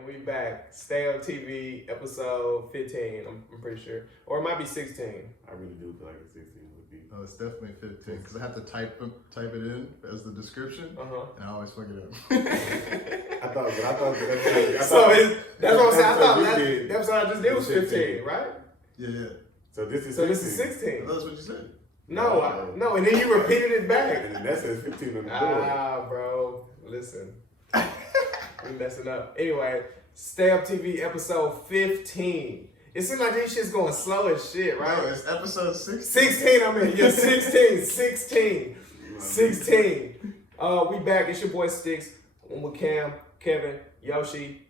And we back. Stay on TV, episode 15, I'm pretty sure. Or it might be 16. I really do feel like it's 16 would be. No, it's definitely 15 because I have to type it in as the description, and I always fuck it up. I thought that's what I'm saying. I thought that episode I just did was 15, right? Yeah. So this is 16. That's what you said. No, no, and then you repeated it back. And that says 15 on the board. Bro, listen. We messing up. Anyway, Stay Up TV episode 15. It seems like this shit's going slow as shit, right? No, it's episode 16. 16, I mean, yeah, 16. We back. It's your boy Stixx. I'm with Cam, Kevin, Yoshi.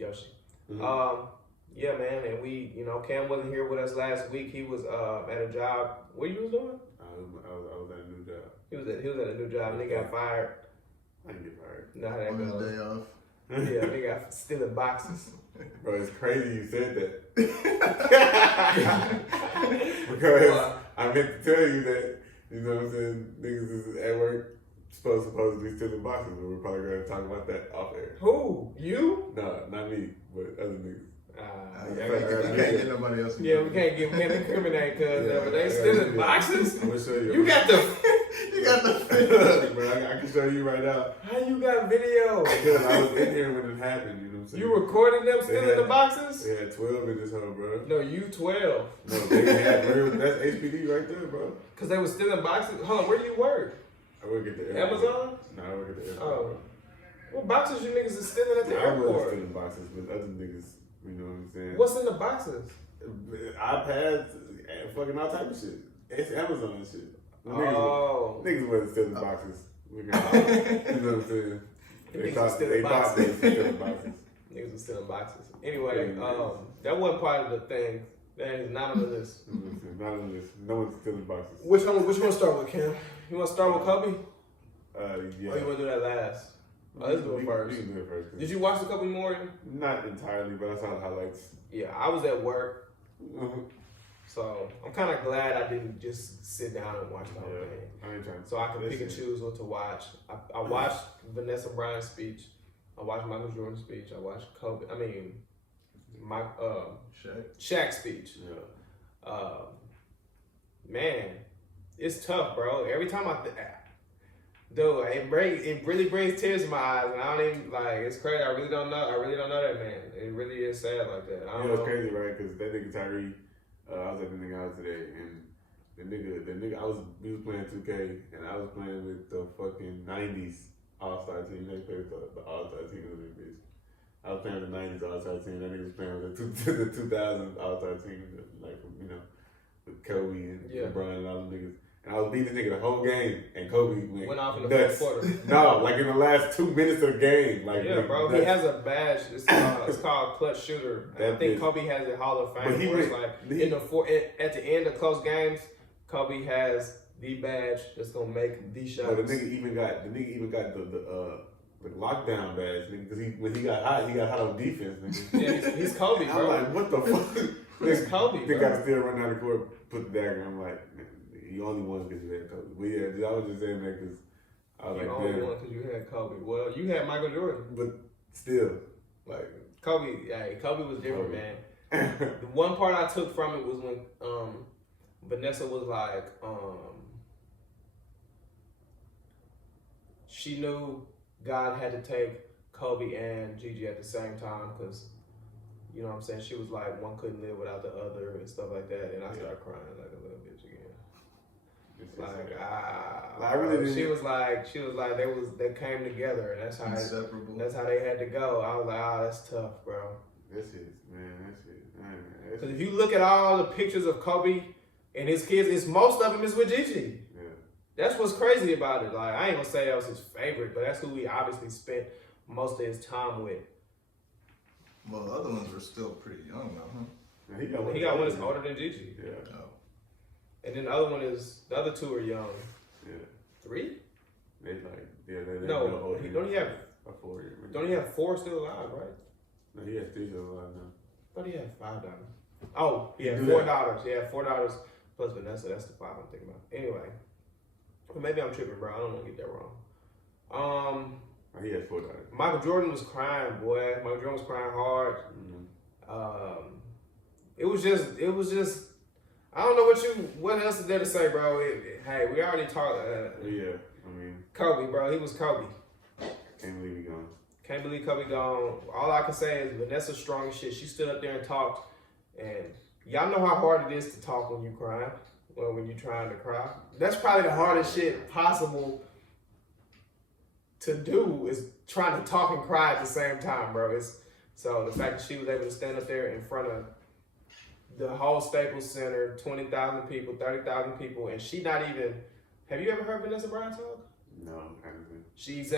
Mm-hmm. Yeah, man, and we, Cam wasn't here with us last week. He was at a job. What you was doing? I was at a new job. He was at a new job and he got fired. I didn't get fired. You know how that On his goes. day off. Yeah, they got stealing boxes. Bro, it's crazy you said that. Because I meant to tell you that, you know what I'm saying, niggas is at work supposed to be stealing boxes, but we're probably going to talk about that off air. Who? You? No, not me, but other niggas. You can't get nobody else. Yeah, we can't incriminate because they stealing boxes. I'm gonna show you. You got the Bro, I can show you right now. How you got video? Because I was in here when it happened. You know what I'm saying? You recorded them stealing the boxes? They had 12 in this hole, bro. No, you 12. No, they had that's HPD right there, bro. Cause they was stealing boxes. Hold on, where do you work? I work at the airport. Amazon? No, I work at the airport. Oh, what boxes you niggas is stealing at the I wasn't airport? stealing boxes, but other niggas. You know what I'm saying? What's in the boxes? iPads, fucking all type of shit. It's Amazon and shit. Niggas wasn't stealing boxes. You know what I'm saying? They thought they was stealing boxes. Niggas was stealing boxes. Anyway, that wasn't part of the thing. That is not on the list. Not on the list. No one's stealing boxes. Which one you want to start with, Cam? You want to start with Kobe? Yeah. Or you want to do that last? Let's do it first. We can do it first. Did you watch a couple more? Not entirely, but I saw the highlights. Yeah, I was at work. So I'm kind of glad I didn't just sit down and watch the whole thing. I ain't trying to. So I could pick and choose what to watch. I watched Vanessa Bryant's speech. I watched Michael Jordan's speech. I watched Shaq's speech. Yeah. Man, it's tough, bro. Every time dude, it really brings tears to my eyes, and I don't even it's crazy. I really don't know that man. It really is sad like that. I don't know. It's crazy, right? Because that nigga Tyree, I was at the nigga house today, and the nigga, we was playing 2K, and I was playing with the fucking 90s All-Star team. They played the All-Star team of the bitch. I was playing with the 90s All-Star team. That nigga was playing with the 2000s All-Star team, with Kobe and LeBron and all them niggas. And I was beating the nigga the whole game, and Kobe went off in the nuts. fourth quarter. No, like in the last 2 minutes of the game. Bro, he has a badge. It's called clutch shooter. I think Kobe has it Hall of Fame. But at the end of close games, Kobe has the badge that's gonna make these shots. But the nigga even got the lockdown badge, nigga, because when he got hot on defense, nigga. Yeah, he's Kobe, bro. I'm like, what the fuck? He's Kobe, They bro. got to still run down the court, put the dagger. I'm like, you only won because you had Kobe. But yeah, I was just saying that because I was you like, only damn. won because you had Kobe. Well, you had Michael Jordan. But still, like Kobe was different, man. The one part I took from it was when Vanessa was like, she knew God had to take Kobe and Gigi at the same time because, you know what I'm saying, she was like, one couldn't live without the other and stuff like that, and I started crying like a little bitch again. I really didn't. She was like they came together, and that's how they had to go. I was like, that's tough, bro. This is man. Because if you look at all the pictures of Kobe and his kids, most of them is with Gigi. Yeah. That's what's crazy about it. Like, I ain't gonna say that was his favorite, but that's who he obviously spent most of his time with. Well, the other ones were still pretty young, though, huh? Yeah, he got one that's older than Gigi. Yeah. Oh. And then the other two are young. Yeah. 3? They No, don't he have a 4 year? Don't he have 4 still alive, right? No, he has 3 still alive now. I thought he had 5 daughters. Oh, he had 4 daughters. He had 4 daughters plus Vanessa. That's the 5 I'm thinking about. Anyway, maybe I'm tripping, bro. I don't want to get that wrong. He has 4 daughters. Michael Jordan was crying, boy. Michael Jordan was crying hard. It was just. I don't know what else is there to say, bro. Hey, we already talked. Yeah, I mean, Kobe, bro. He was Kobe. Can't believe he gone. Can't believe Kobe gone. All I can say is Vanessa's strong as shit. She stood up there and talked, and y'all know how hard it is to talk when you crying, or when you're trying to cry. That's probably the hardest shit possible to do is trying to talk and cry at the same time, bro. So the fact that she was able to stand up there in front of the whole Staples Center, 20,000 people, 30,000 people, and she not even. Have you ever heard Vanessa Bryant talk? No, I haven't. She's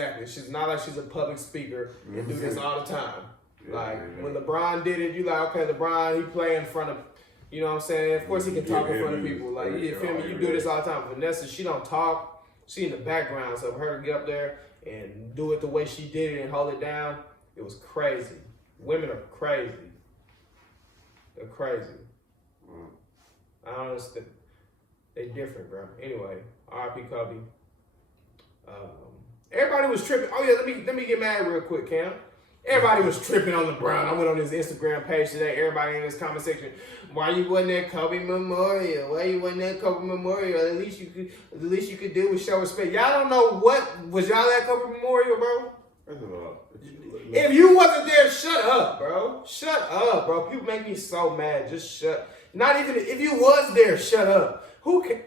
not like she's a public speaker and do this all the time. Yeah, When LeBron did it, you like, okay, LeBron, he play in front of, you know what I'm saying? Of course he can talk in front of people. Like, you feel me? You do this all the time. Vanessa, she don't talk. She in the background. So for her to get up there and do it the way she did it and hold it down, it was crazy. Women are crazy. They're crazy. I don't understand. They different, bro. Anyway, R.I.P. Kobe. Everybody was tripping. Oh yeah, let me get mad real quick, Cam. Everybody was tripping on LeBron. I went on his Instagram page today. Everybody in this comment section, why you wasn't at Kobe Memorial? Why you wasn't at Kobe Memorial? At least you could do was show respect. Y'all don't know what was y'all at Kobe Memorial, bro? That's a lot. If you wasn't there, shut up, bro. Shut up, bro. People make me so mad. Just shut. Not even if you was there, shut up. Who can?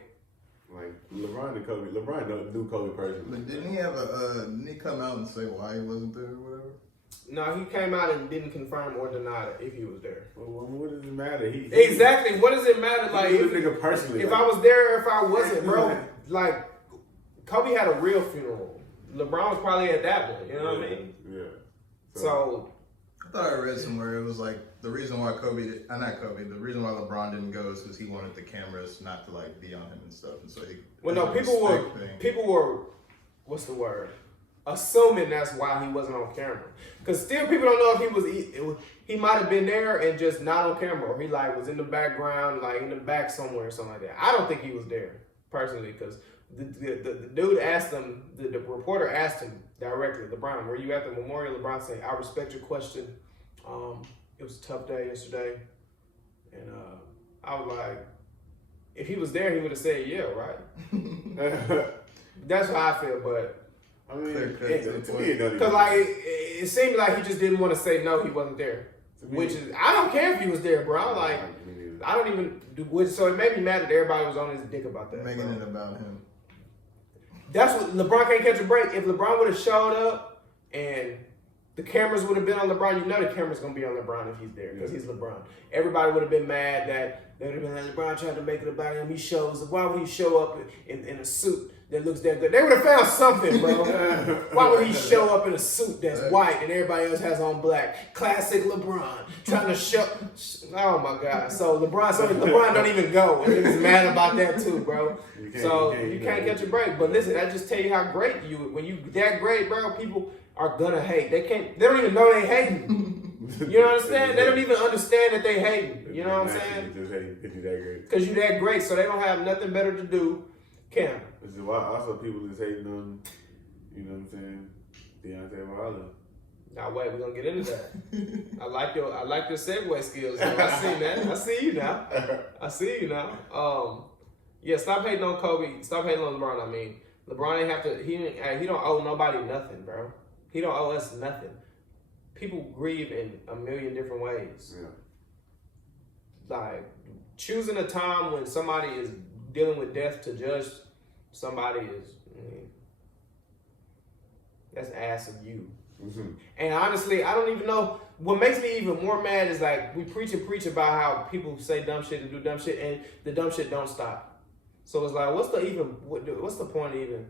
Like LeBron and Kobe. LeBron knew Kobe personally. But didn't he come out and say why he wasn't there or whatever? No, he came out and didn't confirm or deny it if he was there. Well, what does it matter? Exactly. What does it matter? Like, if, nigga personally, if I was there or if I wasn't, bro. Like, Kobe had a real funeral. LeBron was probably at that one. You know what I mean? Yeah. So I thought I read somewhere it was like the reason why the reason why LeBron didn't go is because he wanted the cameras not to like be on him and stuff, and so he. Well, no, people were, what's the word? Assuming that's why he wasn't on camera. Because still people don't know if he might have been there and just not on camera, or he like was in the background, like in the back somewhere or something like that. I don't think he was there personally, because the dude asked him, the reporter asked him directly, LeBron, were you at the memorial? LeBron said, I respect your question. It was a tough day yesterday. And I was like, if he was there, he would have said, yeah, right? That's how I feel, but I mean, to me, it doesn't. Because like it seemed like he just didn't want to say no, he wasn't there. Which is, I don't care if he was there, bro. Like, I don't even do. Which, so it made me mad that everybody was on his dick about that. Making it about him. That's what LeBron can't catch a break. If LeBron would have showed up and the cameras would have been on LeBron, you know the camera's gonna be on LeBron if he's there because he's LeBron. Everybody would have been mad that they would have been like, LeBron tried to make it about him. He shows. Why would he show up in a suit that looks that good? They would have found something, bro. Why would he show up in a suit that's white and everybody else has on black? Classic LeBron trying to show. Oh my God! So LeBron don't even go, and he's mad about that too, bro. You can't catch a break. But listen, I just tell you how great when you that great, bro. People are gonna hate. They don't even know they hating. You understand? They don't even understand that they hating. You know what I'm saying? Just hating because you that great. Because you that great, so they don't have nothing better to do. Cam. This is why also people is hating on, you know what I'm saying, Deontay Wilder. Now wait, we're gonna get into that. I like your segue skills. Though. I see that. I see you now. Yeah, stop hating on Kobe. Stop hating on LeBron. I mean, LeBron ain't have to. He don't owe nobody nothing, bro. He don't owe us nothing. People grieve in a million different ways. Yeah. Like choosing a time when somebody is dealing with death to judge somebody is, that's ass of you. Mm-hmm. And honestly, I don't even know. What makes me even more mad is like we preach about how people say dumb shit and do dumb shit, and the dumb shit don't stop. So it's like, what's the point of even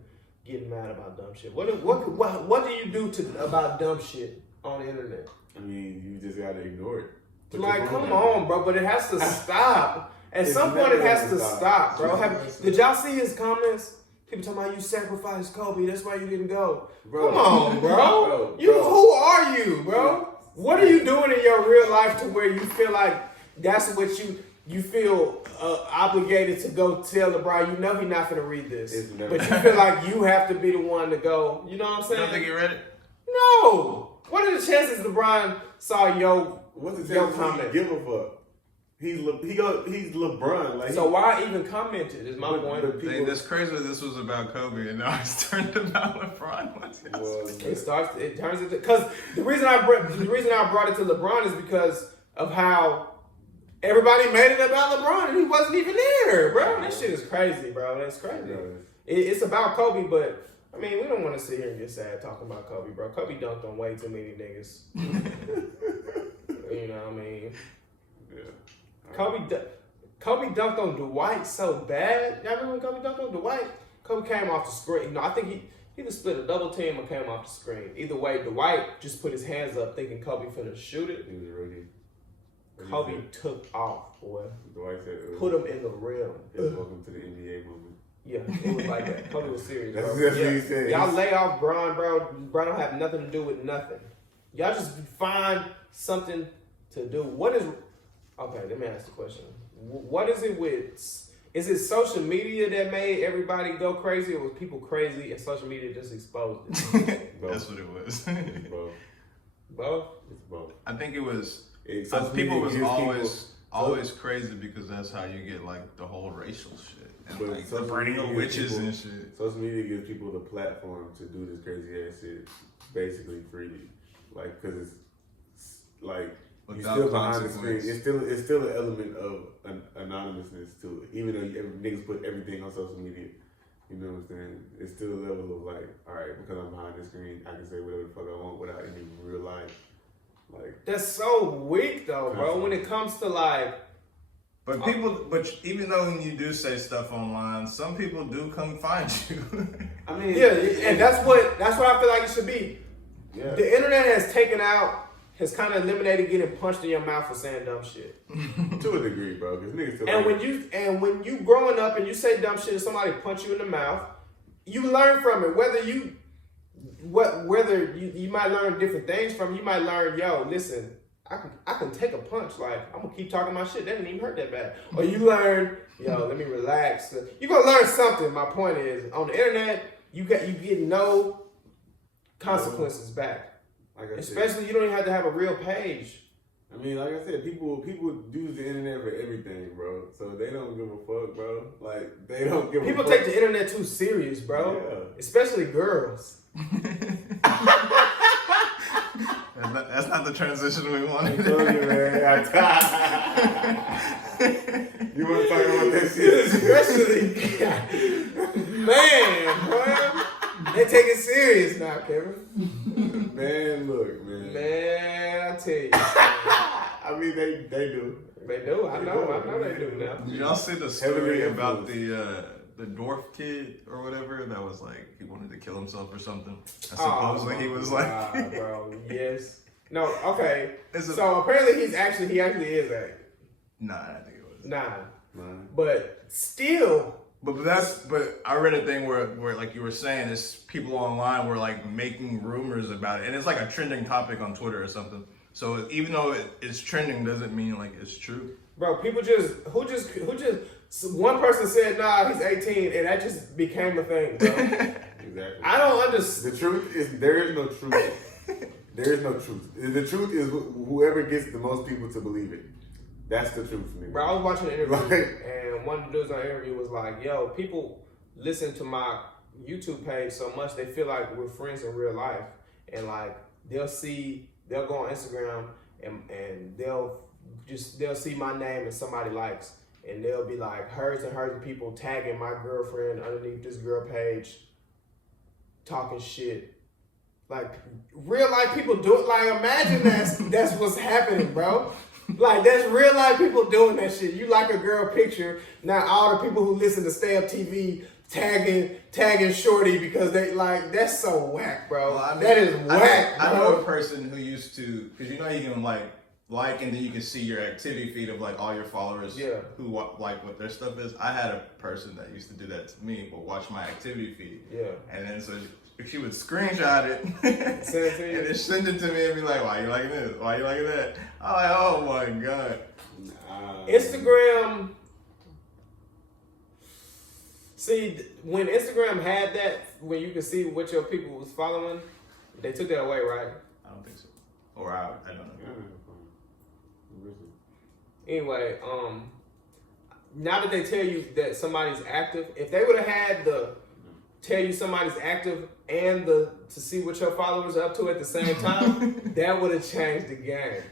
getting mad about dumb shit? What do you do about dumb shit on the internet? I mean, you just gotta ignore it. Like, come on, bro, but it has to stop. At some point, it has to stop, bro. Did y'all see his comments? People talking about you sacrificed Kobe. That's why you didn't go. Bro. Come on, bro. Who are you, bro? What are you doing in your real life to where you feel like that's what you feel obligated to go tell LeBron? You know he's not going to read this. But you feel like you have to be the one to go. You know what I'm saying? You don't think he read it? No. What are the chances LeBron saw What's the your chance comment? give a fuck? He's LeBron. Like, So why even comment it? Is my But- point. but Dang, that's crazy. This was about Kobe, and now it's turned about LeBron. It turns into because the reason I brought it to LeBron is because of how everybody made it about LeBron and he wasn't even there, bro. That shit is crazy, bro. That's crazy. It's about Kobe, but I mean, we don't want to sit here and get sad talking about Kobe, bro. Kobe dunked on way too many niggas. You know what I mean? Yeah. Kobe dunked on Dwight so bad. Y'all remember when Kobe dunked on Dwight? Kobe came off the screen. No, I think he either split a double team or came off the screen. Either way, Dwight just put his hands up thinking Kobe finna shoot it. He was ready. Kobe took off, boy. Dwight said, Put him in the rim. welcome to the NBA moment. Yeah, it was like that. Kobe was serious, bro. That's what he said. Y'all lay off Bron, bro. Bron don't have nothing to do with nothing. Y'all just find something to do. What is... Okay, let me ask the question. What is it with... Is it social media that made everybody go crazy, or was people crazy and social media just exposed it? That's what it was. Both. Both? It's both. I think it was. Social People media was gives always crazy because that's how you get like the whole racial shit and But like the social burning of media witches people- and shit. Social media gives people the platform to do this crazy ass shit basically freely. Like, cause it's like you Without still behind the screen. consequence. It's still an element of anonymousness to it. Even though niggas put everything on social media. You know what I'm saying? It's still a level of like, alright, because I'm behind the screen, I can say whatever the fuck I want without any real life. Like, That's so weak, though, bro. When it comes to like... But even though when you do say stuff online, some people do come find you. I mean, Yeah, and that's what I feel like it should be. yeah. The internet has kind of eliminated getting punched in your mouth for saying dumb shit. To a degree, bro. Because niggas still And when you growing up and you say dumb shit and somebody punch you in the mouth, you learn from it. Whether you might learn different things from it, you might learn, yo, listen, I can take a punch. Like, I'm gonna keep talking my shit. That didn't even hurt that bad. Or you learn, yo, let me relax. You gonna learn something. My point is, on the internet, you get no consequences back. Like I said, Especially, you don't even have to have a real page. I mean, like I said, people use the internet for everything, bro. So they don't give a fuck, bro. Like, they don't give People a fuck. take the internet too serious, bro. Yeah. Especially girls. That's not the transition we I wanted. told you, man. You want to talk about that shit? Especially, man, bro. They take it serious now, Kevin. Man, look, man. Man, I tell you. I mean, they do. They do. I know they do now. Did y'all see the story about the dwarf kid or whatever that was like he wanted to kill himself or something? And supposedly he was like, God, bro. Yes. No. Okay. Is it- So apparently he actually is a nah, I think it was. 9, Man. but still. But I read a thing where like you were saying, is people online were like making rumors about it, and it's like a trending topic on Twitter or something. So even though it's trending, doesn't mean like it's true. Bro, people who just one person said, nah, he's 18, and that just became a thing, bro. Exactly. I don't understand. The truth is, there is no truth. There is no truth. The truth is whoever gets the most people to believe it. That's the truth, nigga. Bro, I was watching an interview, Right. and one of the dudes on the interview was like, yo, people listen to my YouTube page so much, they feel like we're friends in real life. And like, they'll go on Instagram, and they'll see my name and somebody likes, and they'll be like, herds and herds of people tagging my girlfriend underneath this girl page, talking shit. Like, real life people do it. Like, imagine that's what's happening, bro. Like, that's real life people doing that shit. You like a girl picture, now all the people who listen to Stay Up TV tagging Shorty because they like, that's so whack, bro. Well, I mean, that is whack, I bro. know a person who used to, because you know you can like and then you can see your activity feed of like all your followers who like what their stuff is. I had a person that used to do that to me, but watch my activity feed. Yeah. And then so she would screenshot it Send it to you. and then send it to me and be like, why you liking this? Why you liking that? I'm like, oh my God. Instagram. See, when Instagram had that, when you could see what your people was following, They took that away, right? I don't think so. Or I don't know. Anyway, now that they tell you that somebody's active, if they would have had the tell you somebody's active and to see what your followers are up to at the same time, that would have changed the game.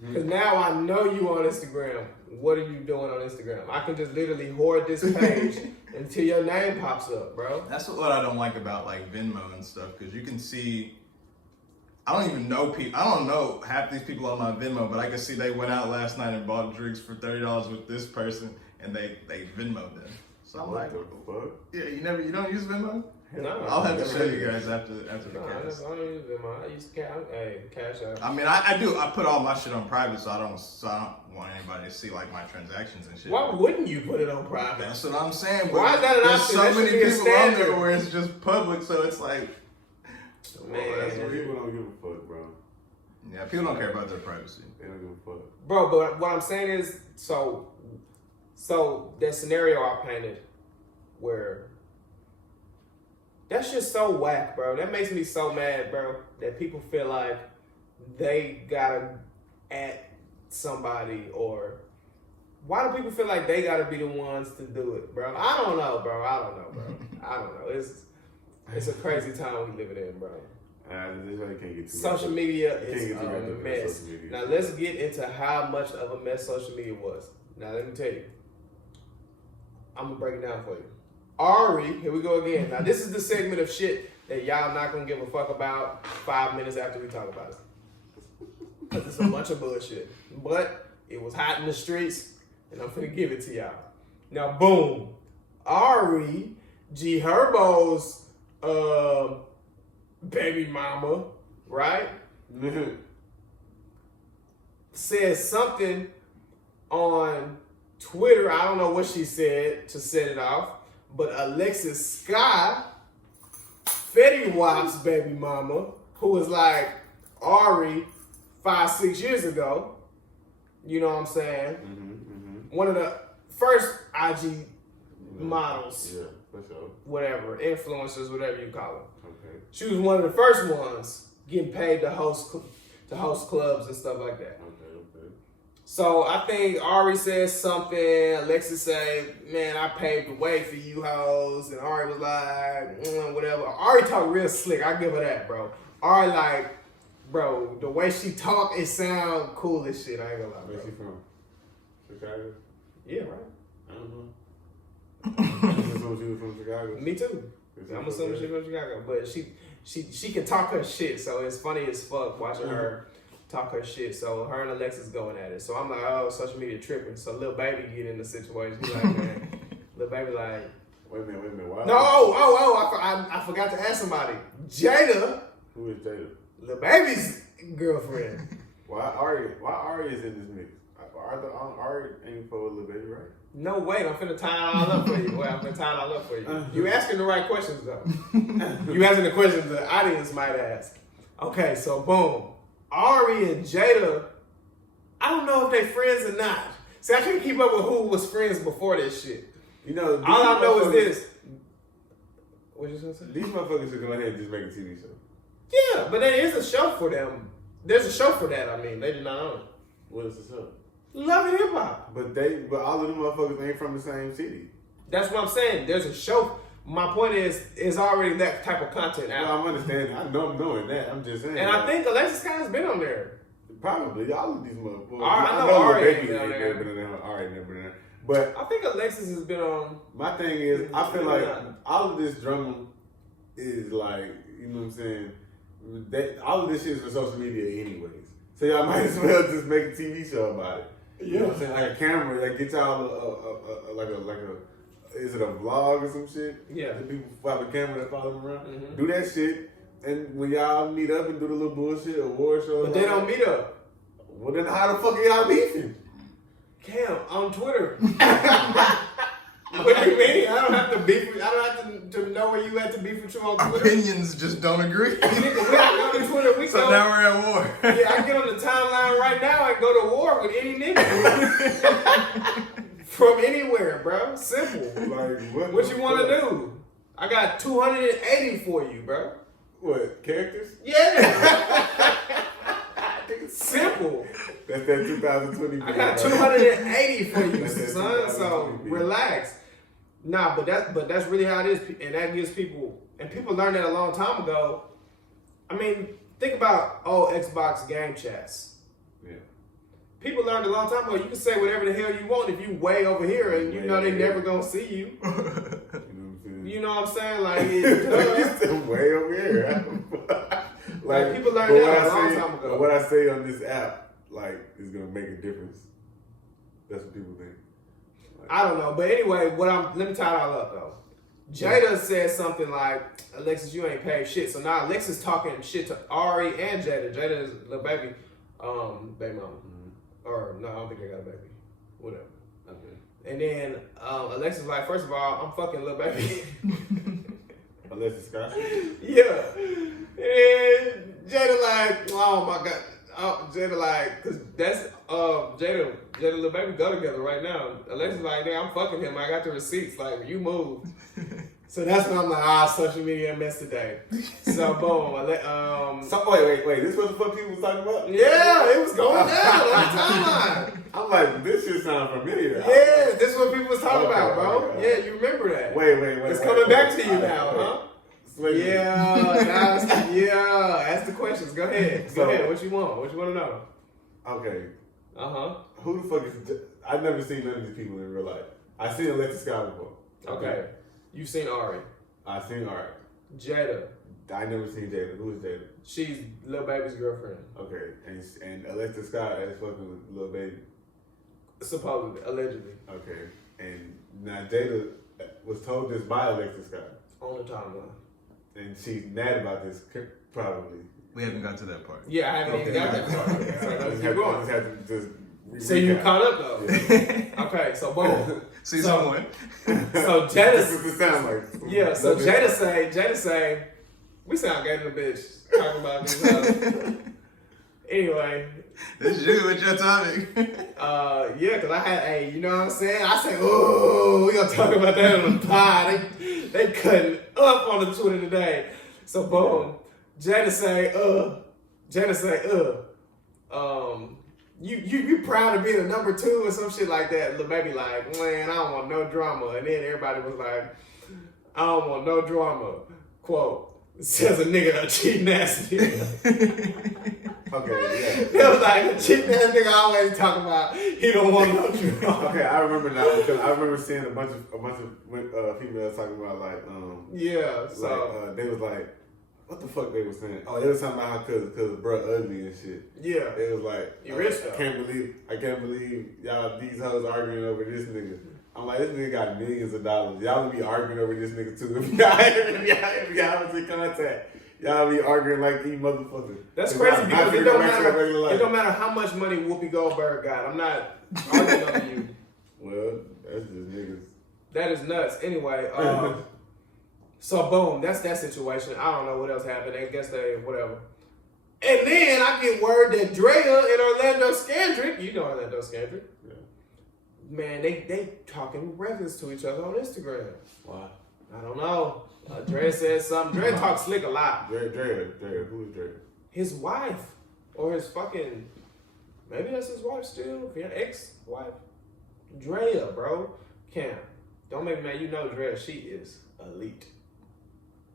Because now I know you on Instagram. What are you doing on Instagram? I can just literally hoard this page until your name pops up, bro. That's what I don't like about like Venmo and stuff, because you can see. I don't even know people. I don't know half these people on my Venmo, but I can see they went out last night and bought drinks for $30 with this person, and they Venmo'd them. So I'm like, what the fuck? yeah, you don't use Venmo? No, I'll have to show you guys after the no, I cast. don't use Venmo. I use Cash App. I mean, I do. I put all my shit on private, so I don't want anybody to see like my transactions and shit. Why wouldn't you put it on private? That's what I'm saying. But Why is that an there's option? so That many should be a people on there standard. where it's just public, so it's like, Man. People don't give a fuck, bro. yeah, people don't care about their privacy. They don't give a fuck. Bro, but what I'm saying is, so that scenario I painted, where that's just so whack, bro. That makes me so mad, bro, that people feel like they gotta at somebody, or why do people feel like they gotta be the ones to do it, bro? I don't know, bro. I don't know. It's a crazy time we living in, bro. This really can't get too Social media You is can't get too a wrapped up in mess. social media. Now let's get into how much of a mess social media was. Now let me tell you. I'm gonna break it down for you. Ari, here we go again. Now this is the segment of shit that y'all not gonna give a fuck about 5 minutes after we talk about it. Cause it's a bunch of bullshit. But it was hot in the streets, and I'm finna give it to y'all. Now boom. Ari G Herbo's baby mama, right? Says something on Twitter. I don't know what she said to set it off, but Alexis Sky, Fetty Wap's baby mama, who was like Ari 5-6 years ago, you know what I'm saying? One of the first IG models, Yeah, for sure. whatever, influencers, whatever you call them. Okay. She was one of the first ones getting paid to host clubs and stuff like that. Okay. So I think Ari says something, Alexis say, man, I paved the way for you hoes. And Ari was like, whatever. Ari talk real slick. I give her that, bro. Ari like, bro, the way she talk, it sound cool as shit. I ain't gonna lie, bro. Where's she from? Chicago? Yeah, right. I don't know. I'm assuming she was from Chicago. Me too. I'm assuming she's from Chicago. But she can talk her shit, so it's funny as fuck watching her talk her shit. So her and Alexis going at it. So I'm like, oh, social media tripping. So Lil Baby get in the situation. He like, man, Lil Baby like, Wait a minute. Why? no, I forgot to ask somebody. Jada, Who is Jada? Lil Baby's girlfriend. Why Ari is in this mix? Ari ain't for Lil Baby, right? No, wait, I'm finna tie it all up for you. Wait, I'm finna tie it all up for you. You asking the right questions though. You asking the questions the audience might ask. Okay, so boom. Ari and Jada, I don't know if they friends or not. See, I can't keep up with who was friends before this shit. You know, All I know is this. What you gonna say? These motherfuckers should go ahead and just make a TV show. Yeah, but there is a show for them. There's a show for that, I mean. They do not own it. What is the show? Love and Hip Hop. But all of them motherfuckers ain't from the same city. That's what I'm saying. There's a show. My point is already that type of content out. Well, I'm understanding. I'm knowing that. I'm just saying. And I think Alexis Sky's been on there. Probably all of these motherfuckers. I know Ari Lil ain't Baby been on ain't there. never been on there. Ari ain't never been on there. But I think Alexis has been on. my thing is, I feel like all of this drama is like, you know what I'm saying? All of this shit is for social media anyways. So y'all might as well just make a TV show about it. You know what I'm saying? Like a camera, like get y'all like a is it a vlog or some shit? Yeah. The people have a camera that follow them around. Mhm. Do that shit, and when y'all meet up and do the little bullshit award show. But they don't meet up. Well, then how the fuck are y'all beefing? Cam, on Twitter. What do you mean? I don't have to beef with, I don't have to know where you at to beef with you on Twitter. Opinions just don't agree. Nigga, we don't go to Twitter. We So go. now we're at war. Yeah, I get on the timeline right now and go to war with any nigga. From anywhere, bro. Simple. Like What you want to do? I got 280 for you, bro. What, characters? Yeah. Simple. That's that 2020. I got 280 for you, That's that son. So 2020. relax. Nah, but that's really how it is, and that gives people, and people learned that a long time ago. I mean, think about old Xbox game chats. Yeah. People learned a long time ago. You can say whatever the hell you want if you way over here, and you know they never gonna see you. You know what I'm saying? You know what I'm saying? Like, It's way over here. like people learned that a long time ago. What I say on this app, like, is gonna make a difference. That's what people think. Like, I don't know, but anyway, let me tie it all up though. Jada said something like, "Alexis, you ain't paid shit." So now Alexis talking shit to Ari and Jada. Jada's little baby, baby mama, or no, I don't think they got a baby. Whatever. Okay. And then Alexis like, first of all, I'm fucking little baby. Alexis Scott. Yeah. And Jada like, oh my god. Oh, Jada like, cause that's Jada little baby go together right now. Alexis like, damn, I'm fucking him. I got the receipts. Like, you moved. So that's when I'm like, social media mess today. So boom. So wait. This what the fuck people was talking about? Yeah, it was going down on the timeline. I'm like, this shit sound familiar. Yeah, this is what people was talking about, bro. Okay. Yeah, you remember that. Wait. It's coming back to you now, huh? Yeah, ask the questions. Go ahead. Go ahead. What you want? What you want to know? Okay. Uh-huh. Who the fuck is... I've never seen none of these people in real life. I've seen Alexis Scott before. Okay. You've seen Ari. I've seen Ari. Jada. I never seen Jada. Who is Jada? She's Lil Baby's girlfriend. Okay. And Alexis Scott is fucking with Lil Baby. Supposedly. Allegedly. Okay. And now Jada was told this by Alexis Scott. On the timeline. And she's mad about this, probably. We haven't got to that part. Yeah, I haven't even got that part. I just had to So you caught up though. Yeah. Okay, so boom. See someone. So Jada. This is what it sound like. Yeah, so Jada say, we sound gay to the bitch talking about this. Anyway. This is you with your topic. Yeah, cause I had you know what I'm saying? I said, oh, we gonna talk about that on the pod. They cutting up on the Twitter today. So boom, Jada say, you proud of being a number 2 or some shit like that. Lil Baby like, man, I don't want no drama. And then everybody was like, I don't want no drama. Quote, says a nigga that cheat nasty. Okay, It was like the cheap ass nigga always talking about he don't want no drama. Okay, I remember now because I remember seeing a bunch of females talking about like Yeah, so like, they was like, what the fuck they was saying? Oh, they was talking about how cause bro ugly and shit. yeah, They was like, You rich though. I can't believe y'all these hoes arguing over this nigga. I'm like, this nigga got millions of dollars. Y'all would be arguing over this nigga too if y'all was in contact. Y'all be arguing like these motherfuckers. that's crazy because it don't matter how much money Whoopi Goldberg got. I'm not arguing over you. Well, that's just niggas. That is nuts. Anyway, so boom, that's that situation. I don't know what else happened. I guess they whatever. And then I get word that Drea and Orlando Scandrick, you know Orlando Scandrick, Yeah. man, they talking reference to each other on Instagram. Why? I don't know. Dre said something. Dre talks slick a lot. Drea, who is Drea? His wife, or his fucking, maybe that's his wife still, your ex-wife. Drea, bro. Cam, don't make me mad. You know Drea, she is elite.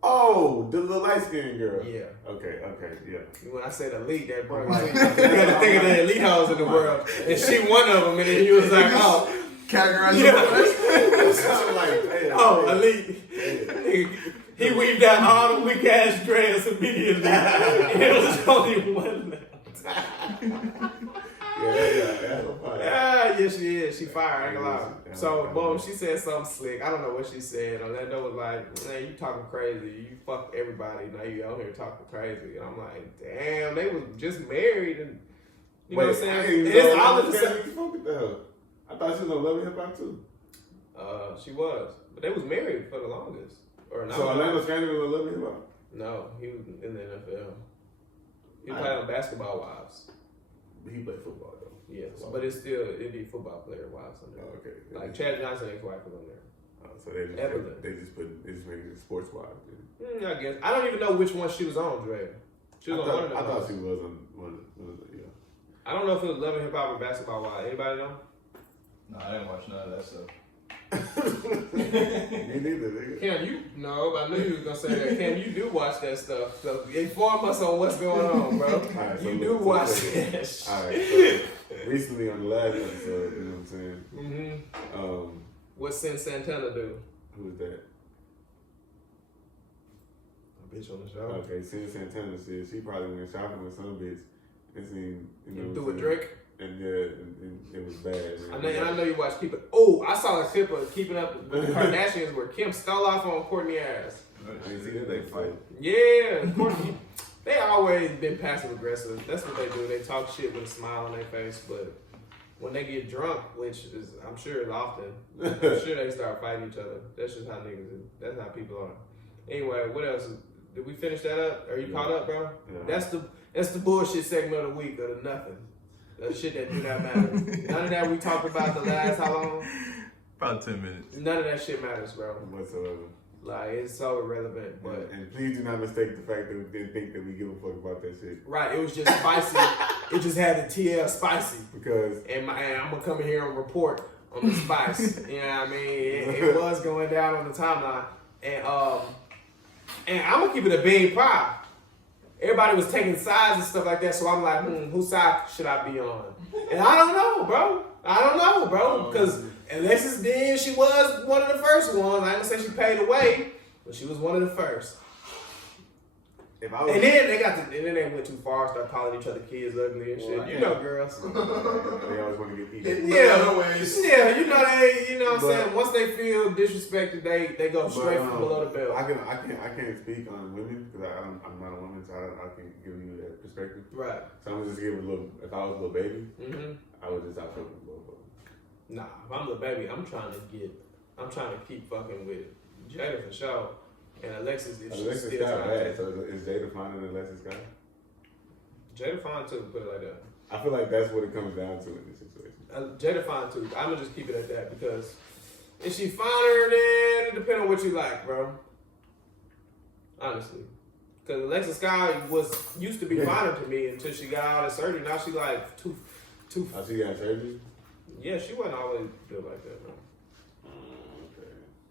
Oh, the little light skinned girl. Yeah. Okay, yeah. When I said elite, that bro, Right. you got to think of the elite hoes in the world, and she one of them, and then you was like, oh, Categorize I'm like, damn, oh, damn. elite. He weaved out all the weak ass dreads immediately. It was only one left. Yeah, she is. She fired. I ain't gonna lie. So, boom, she said something slick. I don't know what she said. Orlando was like, man, you talking crazy. You fucked everybody. Now you out here talking crazy. And I'm like, damn, they was just married. And you know what I'm saying? It's all of the same. I thought she was on Love and Hip Hop too. She was. But they was married for the longest. Or not. So Orlando Scandrick was on Love and Hip Hop? No, he was in the NFL. He played on Basketball Wives. He played football though. Yes, but it'd be football player wives on there. Oh, okay. Like Chad Johnson ex-wife was on there. So they just making it sports wise. I guess I don't even know which one she was on, Dre. She was on one of them. I thought she was on one of the, yeah. I don't know if it was Love and Hip Hop or Basketball Wild. Anybody know? No, I didn't watch none of that stuff. Me neither, nigga. Cam, you no, I knew you was gonna say that. Cam, you do watch that stuff. So inform us on what's going on, bro. Right, so you do watch that. Alright, so recently on the last episode, you know what I'm saying? Mm-hmm. What Sin Santana do? Who was that? A bitch on the show. Okay, Sin Santana said she probably went shopping with some bitch and seen, you know, do a Drake. And and it was bad. I know you watch Keep It. Oh, I saw a clip of Keeping Up with the Kardashians where Kim stole off on Courtney's ass. I didn't see that they fight. Yeah, Courtney. They always been passive aggressive. That's what they do. They talk shit with a smile on their face, but when they get drunk, which is I'm sure is often, I'm sure they start fighting each other. That's just how niggas do. That's how people are. Anyway, what else? Did we finish that up? Are you caught up, bro? Yeah. That's the bullshit segment of the week, or the nothing. The shit that do not matter. None of that we talked about the last how long? About 10 minutes. None of that shit matters, bro. Whatsoever. Like, it's so irrelevant. But and please do not mistake the fact that we didn't think that we give a fuck about that shit. Right, it was just spicy. It just had the TL spicy. Because and I'm gonna come in here and report on the spice. You know what I mean? It was going down on the timeline. And I'm gonna keep it a bean pie. Everybody was taking sides and stuff like that, so I'm like, whose side should I be on? And I don't know, bro. Because Alexis did, she was one of the first ones. I ain't gonna say she paid the way, but she was one of the first. And then they went too far, started calling each other kids ugly and shit. Well, you know, girls. They always want to get beat. Yeah, you know what I'm saying. Once they feel disrespected, they go straight from below the belt. I can't speak on women because I'm not a woman, so I can't give you that perspective. Right. So I'm gonna just give it a little. If I was a little baby, I would just stop fucking with little. Nah, if I'm a little baby, I'm trying to keep fucking with Jada for sure. And Alexis, if Alexis she's still got bad, so is Jada fine than Alexis got? Jada fine too, put it like that. I feel like that's what it comes down to in this situation. Jada fine too. I'm gonna just keep it at that because if she finer, then it depends on what you like, bro. Honestly, because Alexis Sky used to be finer to me until she got all the surgery. Now she like too. Oh, she got surgery? Yeah, she wasn't always built like that, man.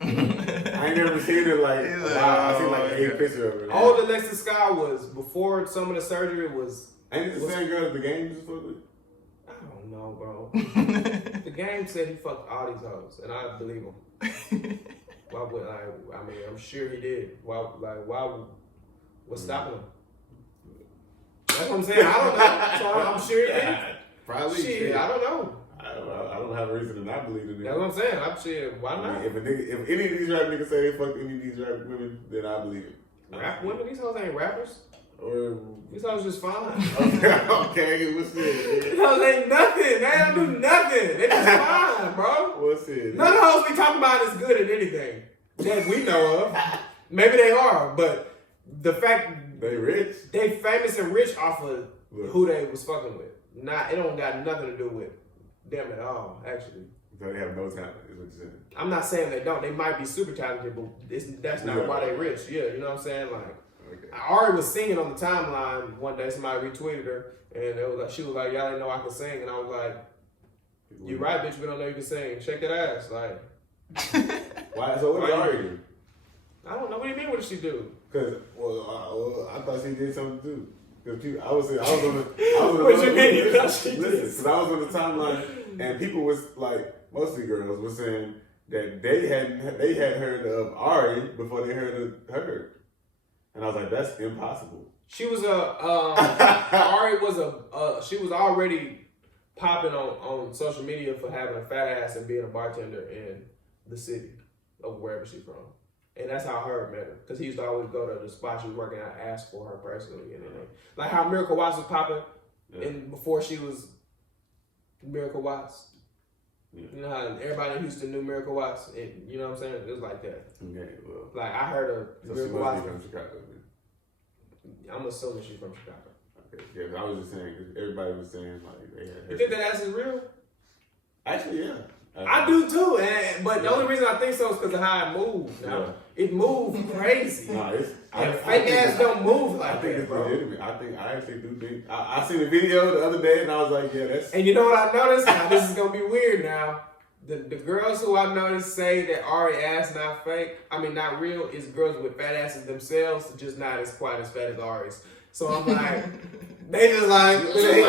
I ain't never seen it like. I seen like 8 pictures of her. All the Alexis Sky was before some of the surgery was. Ain't it the same girl at the games or something? I don't know, bro. The game said he fucked all these hoes, and I believe him. Why would I mean, I'm sure he did. Why? What's stopping him? That's what I'm saying. I don't know. So I'm sure he did. Probably. Shit, I don't know. I don't have a reason to not believe in it. That's what I'm saying. I'm sure. Why not? I mean, if any of these rap niggas say they fuck any of these rap women, then I believe it. Rap women? These hoes ain't rappers. Or these hoes just fine. Okay, what's it? These hoes ain't nothing. They don't do nothing. They just fine, bro. What's it? None of the hoes we talking about is good at anything that we know of. Maybe they are, but the fact they rich, they famous and rich off of who they was fucking with. It don't got nothing to do with them at all, actually. So they have no talent, is what you're saying. I'm not saying they don't. They might be super talented, but that's not why they rich. Yeah, you know what I'm saying? Like, okay. Ari was singing on the timeline one day. Somebody retweeted her, and it was like, she was like, "Y'all didn't know I could sing," and I was like, "You right, bitch. We don't know you can sing. Shake that ass." Like, why? So what did Ari do? I don't know. What do you mean? What did she do? Because I thought she did something too. Because I was on the what you mean? You thought she did? Listen, because I was on the timeline and people was like, mostly girls were saying that they had heard of Ari before they heard of her, and I was like, that's impossible. She was Ari was she was already popping on social media for having a fat ass and being a bartender in the city of wherever she's from. And that's how Herb met her. Because he used to always go to the spot she was working at, ask for her personally. And like how Miracle Watts was popping and before she was Miracle Watts. Yeah. You know how everybody in Houston knew Miracle Watts? And, you know what I'm saying? It was like that. Okay, well. Like I heard of so Miracle she must Watts. be from Chicago, man. I'm assuming she's from Chicago. Okay, yeah, I was just saying, because everybody was saying like they had. You think that ass is real? Actually, yeah. I do too, but the only reason I think so is because of how it moves. Now. Yeah. It moves crazy. Nah, it's fake ass don't move like I think that, it's bro. legitimate. I actually do think. I seen the video the other day and I was like, yeah, that's. And you know what I noticed? Now, this is gonna be weird now. The girls who I noticed say that Ari ass not fake, not real, is girls with fat asses themselves, just not as quite as fat as Ari's. So I'm like, they just like, they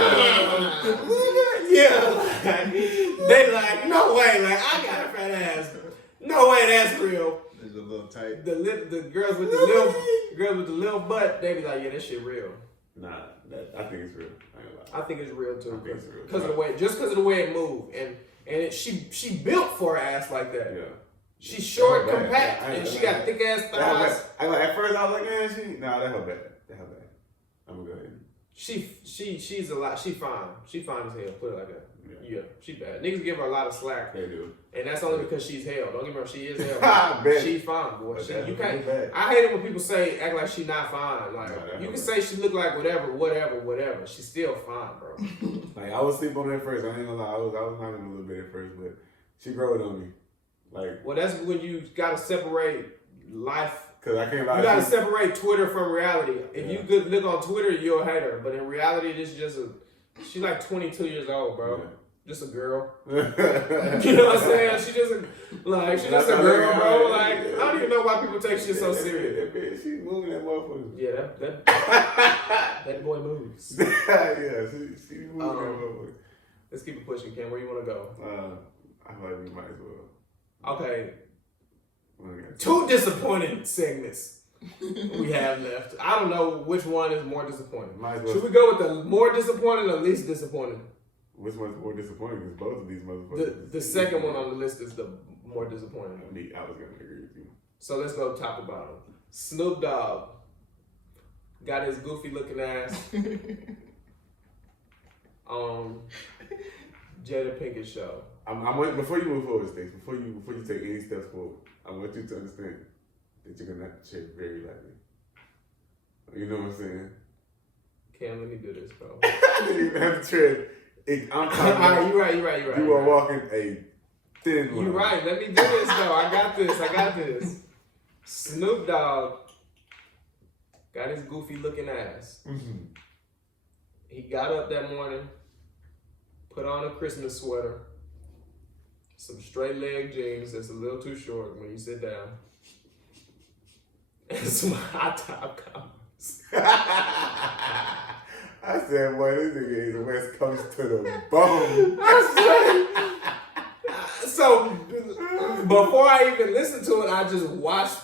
like, no way, like I got a fat ass. No way, that's real. It's a little tight. The girls with the little butt, they be like, yeah, that shit real. Nah, I think it's real. I ain't gonna lie. I think it's real too. I think it's real. Because of the way it moved, and she built for her ass like that. Yeah. She's short, That her compact, bad. and she got thick ass thighs. At first I was like, that her bad. That her bad. I'm gonna go ahead. She's a lot. She fine. She fine as hell. Put it like that. Yeah, she bad. Niggas give her a lot of slack. They do. And that's only because she's hell. Don't get me wrong, she is hell. She's fine, boy. You can't. I hate it when people act like she not fine. Like you can say she look like whatever. She's still fine, bro. Like I was sleep on her at first. I ain't gonna lie. I was knocking a little bit at first, but she growed on me. Like, well, that's when you gotta separate life. Cause I can't lie. You gotta separate Twitter from reality. If you could look on Twitter, you'll hate her. But in reality, this is just she's like 22 years old, bro. Yeah. Just a girl. You know what I'm saying? She's just a girl, bro. Like, I don't even know why people take shit so serious. She's moving that motherfucker. Yeah, that boy moves. Yeah, she moving that motherfucker. Let's keep it pushing, Ken. Where you want to go? I feel like we might as well. Okay. 2 disappointing segments we have left. I don't know which one is more disappointing. Should we go with the more disappointing or least disappointing? Which one's more disappointing? Because both of these motherfuckers. The second one on the list is the more disappointing. I was gonna agree with you. So let's go top to bottom. Snoop Dogg got his goofy looking ass on Jada Pinkett's show. I'm waiting before you move forward, Stixx. Before you take any steps forward, I want you to understand that you're gonna have to tread very lightly. You know what I'm saying? Cam, let me do this, bro. I didn't even have to tread. I'm talking about. You're right. You are walking a thin line. You're right. Let me do this, though. I got this. Snoop Dogg got his goofy looking ass. Mm-hmm. He got up that morning, put on a Christmas sweater, some straight leg jeans that's a little too short when you sit down, and some hot top comments. I said, boy, this nigga is West Coast to the bone. So before I even listened to it, I just watched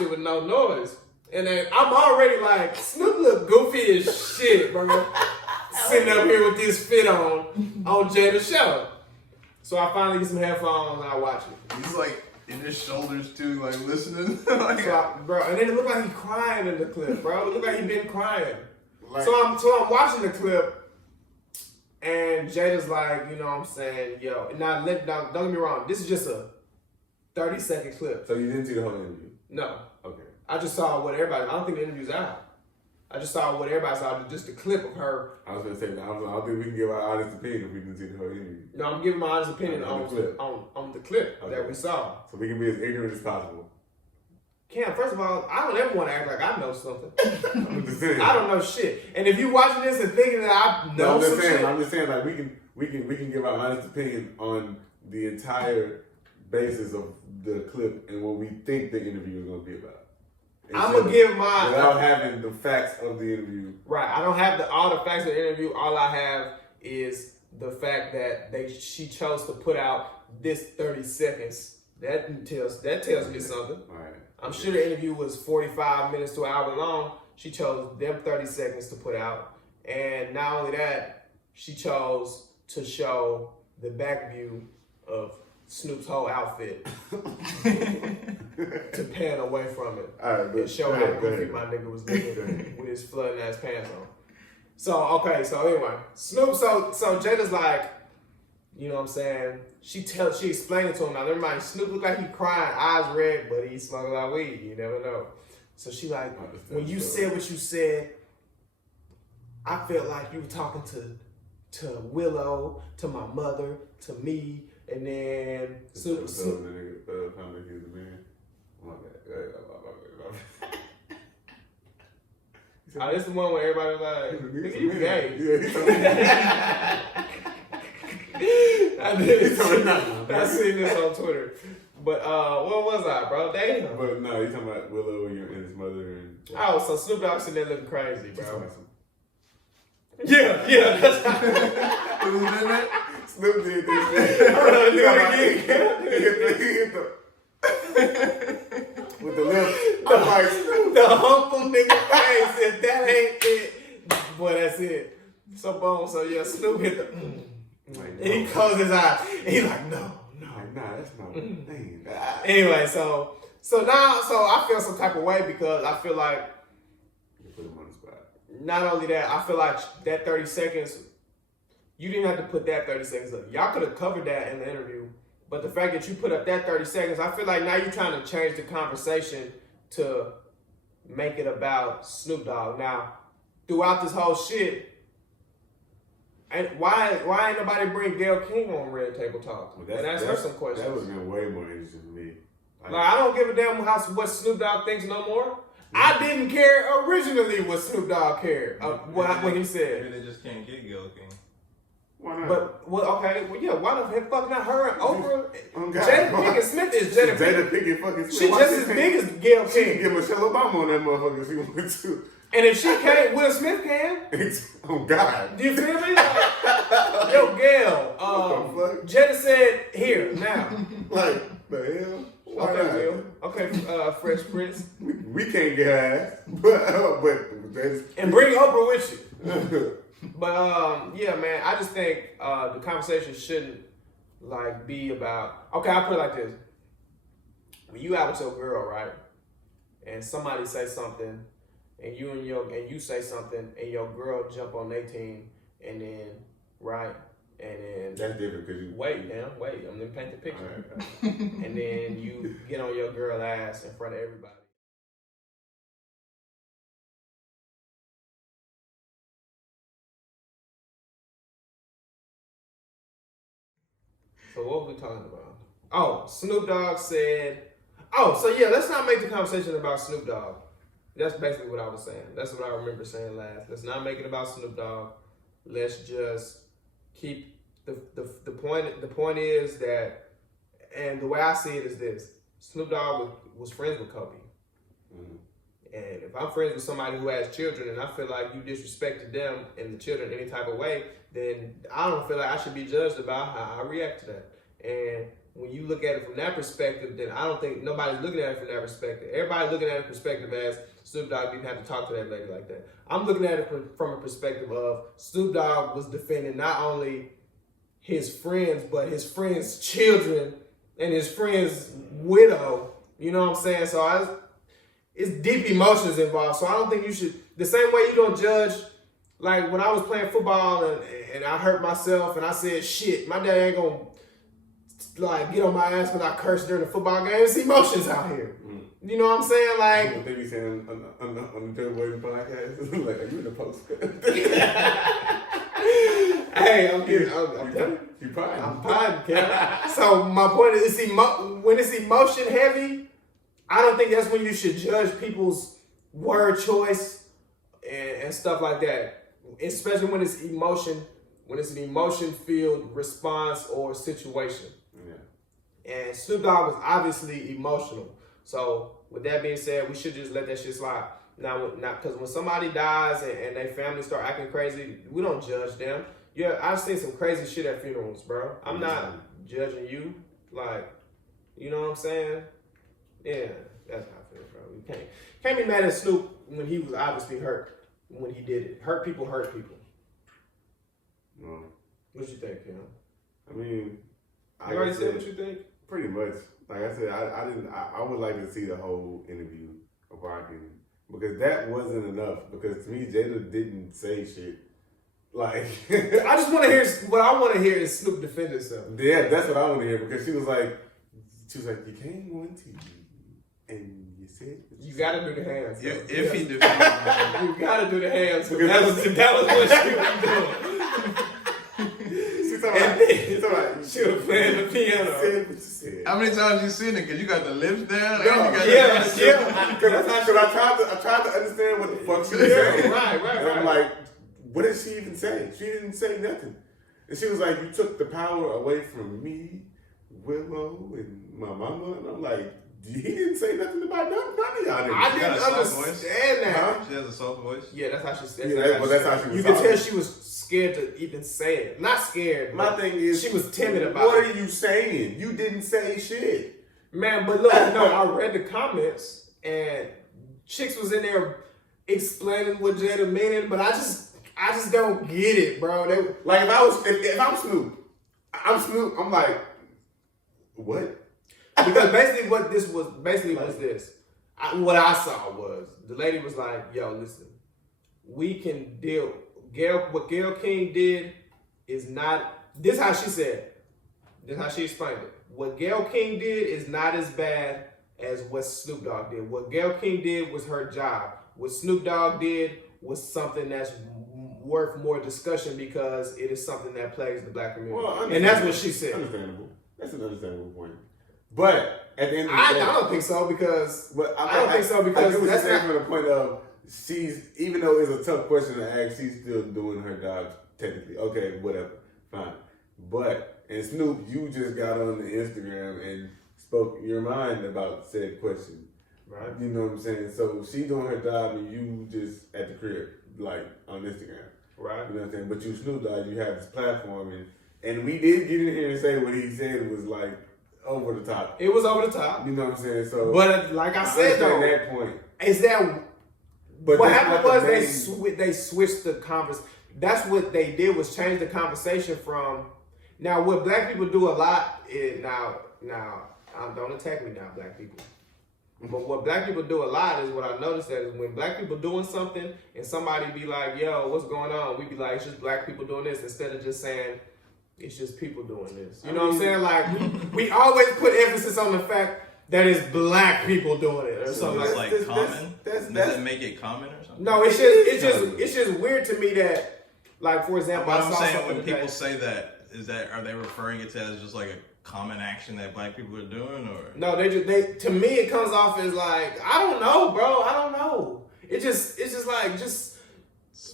it with no noise. And then I'm already like, Snoop look goofy as shit, bro. Sitting up here with this fit on Jada's show. So I finally get some headphones and I watch it. He's like in his shoulders too, like listening. Bro, and then it looked like he crying in the clip, bro. It looked like he been crying. So I'm watching the clip, and Jada's like, you know what I'm saying, yo. Now, don't get me wrong, this is just a 30-second clip. So you didn't see the whole interview? No. Okay. I just saw what everybody, I don't think the interview's out. I just saw what everybody saw, just a clip of her. I was going to say, I don't think we can give our honest opinion if we didn't see the whole interview. No, I'm giving my honest opinion on the clip okay. that we saw. So we can be as ignorant as possible. Cam, first of all, I don't ever want to act like I know something. I'm just saying. I don't know shit. And if you watching this and thinking that I know some shit. I'm just saying, like, we can give our honest opinion on the entire basis of the clip and what we think the interview is going to be about. I'm going to give my... Without having the facts of the interview. Right. I don't have all the facts of the interview. All I have is the fact that she chose to put out this 30 seconds. That tells me something. All right. I'm sure the interview was 45 minutes to an hour long. She chose them 30 seconds to put out. And not only that, she chose to show the back view of Snoop's whole outfit to pan away from it. All right, and show how goofy my nigga was looking with his flooding ass pants on. So anyway, Snoop, so Jada's like, you know what I'm saying? She explained it to him. Now, never mind, Snoop looked like he crying, eyes red, but he smelled a lot of weed. You never know. So she like, when you said what you said, I felt like you were talking to Willow, to my mother, to me, And then So the nigga found that he was a man. My bad. Oh, this the one where everybody was like, nigga, you gay. Yeah, he told me. I seen this on Twitter. But what was I, bro? Damn. But no, you talking about Willow and his mother and. Oh, so Snoop Dogg sitting there looking crazy, bro. Yeah. That's Who's in that? Snoop did this with the lips. I'm like, the humble nigga face. If that ain't it, boy, that's it. So boom. So yeah, Snoop hit the. Like, And he closed his eyes. And he's like, no. Like, nah, that's my thing. Anyway, so I feel some type of way because I feel like You put him on the spot. not only that, I feel like that 30 seconds, you didn't have to put that 30 seconds up. Y'all could have covered that in the interview. But the fact that you put up that 30 seconds, I feel like now you're trying to change the conversation to make it about Snoop Dogg. Now, throughout this whole shit, and why ain't nobody bring Gayle King on Red Table Talk and ask her some questions? That would have been way more interesting to me. Like, I don't give a damn what Snoop Dogg thinks no more. I didn't care originally what Snoop Dogg cared, what he said. Maybe they just can't get Gayle King. Why not? But, why the fuck not her and Oprah? Oh, God. Jada Pinkett Smith is Jada Pinkett fucking Smith. She just as big as Gayle She can King. get Michelle Obama on that motherfucker if she wanted to. And if she can't, Will Smith can. Oh, God. Do you feel me? Like, yo, Gayle. What the fuck? Jada said, here, now. Like, the hell? Why Okay, not? Will. Okay, Fresh Prince. We can't get her ass. But that's... And bring Oprah with you. But yeah, man, I just think the conversation shouldn't like be about. Okay, I'll put it like this: when you out with your girl, right, and somebody say something, and you say something, and your girl jump on their team, and then right, and then That's different because you... wait, I'm gonna paint the picture, All right. and then you get on your girl ass in front of everybody. So what were we talking about? Oh, Snoop Dogg said. Oh, so yeah, let's not make the conversation about Snoop Dogg. That's basically what I was saying. That's what I remember saying last. Let's not make it about Snoop Dogg. Let's just keep the point. The point is that, and the way I see it is this: Snoop Dogg was friends with Kobe. Mm-hmm. And if I'm friends with somebody who has children and I feel like you disrespected them and the children in any type of way, then I don't feel like I should be judged about how I react to that. And when you look at it from that perspective, then I don't think nobody's looking at it from that perspective. Everybody's looking at it perspective as Snoop Dogg didn't have to talk to that lady like that. I'm looking at it from a perspective of Snoop Dogg was defending not only his friends, but his friends' children and his friend's widow. You know what I'm saying? So it's deep emotions involved. So I don't think you should, the same way you don't judge, like when I was playing football and I hurt myself and I said, shit, my dad ain't gonna like get on my ass because I cursed during the football game. It's emotions out here. Mm-hmm. You know what I'm saying? Like, what they be saying on the Joe Boy podcast? Like, are you in the post? Hey, I'm fine, Kevin. So my point is, when it's emotion heavy, I don't think that's when you should judge people's word choice and stuff like that. Especially when it's an emotion-filled response or situation. Yeah. And Snoop Dogg was obviously emotional. So with that being said, we should just let that shit slide. Now, because when somebody dies and their family start acting crazy, we don't judge them. Yeah, I've seen some crazy shit at funerals, bro. I'm not judging you. Like, you know what I'm saying? Yeah, that's how I feel, bro. You can't be mad at Snoop when he was obviously hurt when he did it. Hurt people. No. What you think, Kim? I mean, I already said what you think. Pretty much. Like I said, I would like to see the whole interview of Rockin', because that wasn't enough. Because to me, Jada didn't say shit. Like, I just want to hear what I want to hear is Snoop defend himself. Yeah, that's what I want to hear, because she was like, you came on TV and you said you got to do the hands. If he defended, you got to do the hands. That was what she was doing. She's talking like, She was playing the piano. Said what you said. How many times you seen it? Cause you got the lips down. No, and you got yeah. Because I tried to understand what the fuck she was saying. Right. And I'm like, what did she even say? She didn't say nothing. And she was like, you took the power away from me, Willow, and my mama. And I'm like, he didn't say nothing about none of y'all. I didn't understand that. Huh? She has a soft voice. Yeah, that's how she said. Yeah, that's how she was. You could tell she was scared to even say it. Not scared. My thing is, she was timid about what it. What are you saying? You didn't say shit. Man, but look, no, I read the comments and chicks was in there explaining what Jada meant, but I just don't get it, bro. Like if I'm Snoop, I'm like, what? Because basically what this was this. What I saw was the lady was like, yo, listen, we can deal. What Gayle King did is not, this how she said, this how she explained it. What Gayle King did is not as bad as what Snoop Dogg did. What Gayle King did was her job. What Snoop Dogg did was something that's worth more discussion because it is something that plagues the black community. Well, and that's what she said. Understandable. That's an understandable point. But at the end of the day, I don't think so because I don't think so because I get what that's you're saying not, from the point of she's, even though it's a tough question to ask, she's still doing her job technically. Okay, whatever, fine. But and Snoop, you just got on the Instagram and spoke your mind about said question. right. You know what I'm saying? So she doing her job and you just at the crib, like on Instagram. Right. You know what I'm saying? But you Snoop Dogg, you have this platform and we did get in here and say what he said was like over the top. It was over the top. You know what I'm saying? So, but like I said though, that point. Is that But what happened was they switched the conversation. That's what they did was change the conversation from. Now what black people do a lot is now don't attack me now, black people. But what black people do a lot is what I noticed that is when black people doing something and somebody be like, yo, what's going on? We be like, it's just black people doing this instead of just saying it's just people doing this. You know what I'm saying? Like we always put emphasis on the fact that it's black people doing it or something. It's like common. Does it make it common or something? No, it's just weird to me that, like, for example, But I I'm saw saying something when today. people say that, are they referring it to as just like a common action that black people are doing, or No, they to me it comes off as like, I don't know, bro. I don't know. It's just like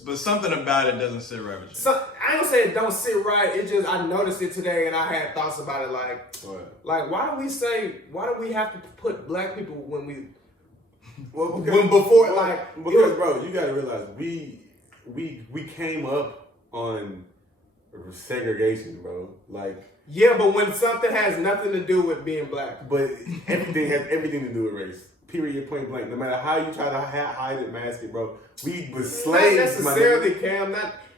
but something about it doesn't sit right with you. I don't say it don't sit right. It just I noticed it today and I had thoughts about it like why do we have to put black people when we because bro, you gotta realize we came up on segregation, bro. Like yeah, but when something has nothing to do with being black, but everything has everything to do with race. Period, point blank. No matter how you try to hide it, mask it, bro. We was slaves. Not necessarily, Cam.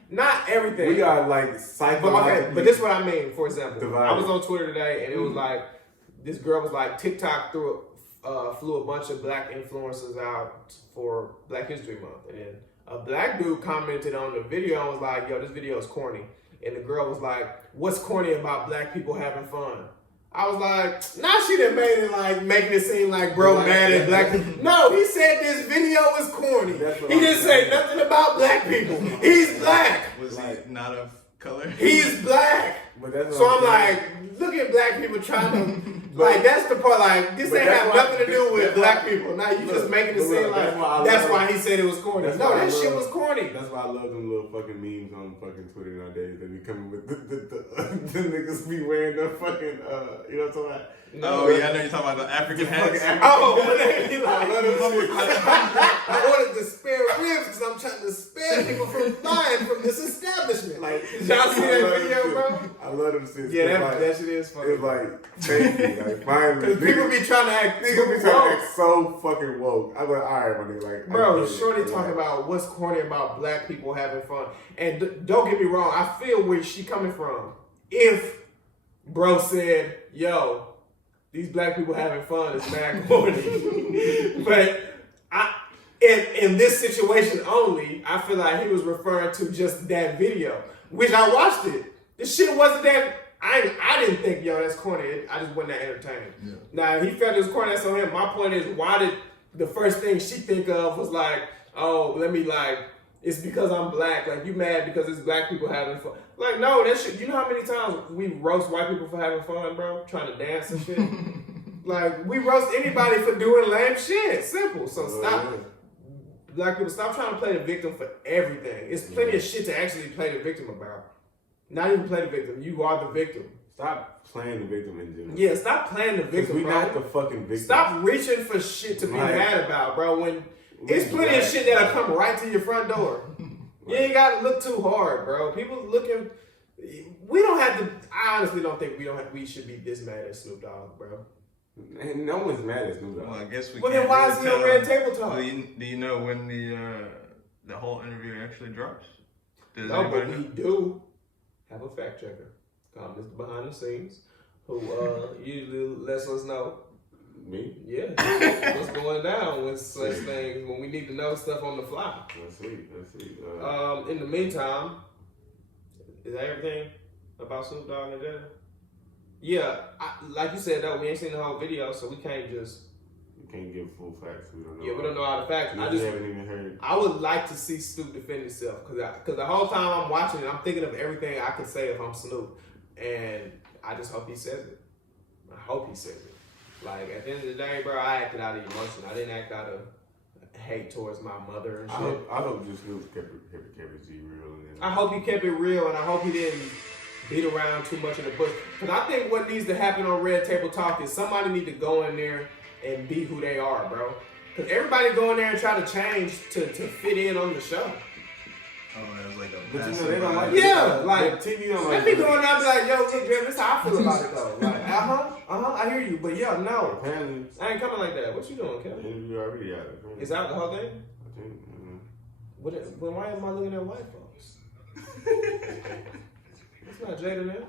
Not everything. We are like psychologically. But this is what I mean. For example, divided. I was on Twitter today, and it was like this girl was like TikTok flew a bunch of black influencers out for Black History Month, and then a black dude commented on the video and was like, "Yo, this video is corny," and the girl was like, "What's corny about black people having fun?" I was like, she done made it like making it seem like bro mad at black people. No, he said this video was corny. He didn't say nothing about black people. He's black. Was he not of color? He's black. So I'm like, look at black people trying to like that's the part like this ain't have nothing to do with black people. Now you just making it seem like that's why he said it was corny. No, that shit was corny. That's why I love them little fucking memes on fucking Twitter nowadays. They be coming with the niggas be wearing the fucking you know what I'm talking about? Oh yeah, I know you're talking about the African hats. I ordered the spare ribs because I'm trying to spare people from buying from this establishment. Like, y'all see that video, bro? I love them shit. Yeah, that shit is funny. It's like, thank you. Like, finally. People be trying to act so fucking woke. I'm like, all right, my nigga. Like, bro, shorty talking about what's corny about black people having fun. And don't get me wrong, I feel where she coming from. If bro said, yo, these black people having fun is mad corny. But in this situation only, I feel like he was referring to just that video, which I watched it. This shit wasn't that. I didn't think, yo, that's corny. I just wasn't that entertained. Yeah. Now, he felt it was corny, that's on him. My point is, why did the first thing she think of was like, oh, let me like it's because I'm black. Like, you mad because it's black people having fun. Like, no, that shit. You know how many times we roast white people for having fun, bro? Trying to dance and shit. Like, we roast anybody for doing lame shit. Simple. So stop. Black people, stop trying to play the victim for everything. It's plenty of shit to actually play the victim about. Not even play the victim. You are the victim. Stop playing the victim in general. Yeah, stop playing the victim, we're bro. not the fucking victim. Stop reaching for shit to be mad about, bro. When it's plenty of shit that'll come right to your front door. You ain't gotta look too hard, bro. People looking. We don't have to. I honestly don't think we should be this mad at Snoop Dogg, bro. And no one's mad at Snoop Dogg. Well, I guess we. Well, can't then why really is he on Red Table Talk? Do you know when the whole interview actually drops? No, but we do have a fact checker called Mr. Behind the Scenes, who usually lets us know. Me? Yeah, what's going down with such things when we need to know stuff on the fly. Let's see. In the meantime, is that everything about Snoop Dogg and Jada? Yeah, like you said though, we ain't seen the whole video, so we can't just. We can't give full facts. We don't know. Yeah, we don't know all the facts. We haven't even heard. I would like to see Snoop defend himself because the whole time I'm watching it, I'm thinking of everything I could say if I'm Snoop, and I just hope he says it. I hope he says it. Like, at the end of the day, bro, I acted out of emotion. I didn't act out of hate towards my mother and shit. I hope just Snoop kept it G real. I hope he kept it real, and I hope he didn't beat around too much in the bush. Because I think what needs to happen on Red Table Talk is somebody need to go in there and be who they are, bro. Because everybody go in there and try to change to fit in on the show. Oh, it was like a But massive they don't like like TV don't like let me go in there and be like, yo, look, Jim, this is how I feel about it though. Like, I hear you, but yeah, no. Apparently, I ain't coming like that. What you doing, the Kevin? interview already out. Is out the whole thing? I think. Well, why am I looking at white folks? It's not Jada now.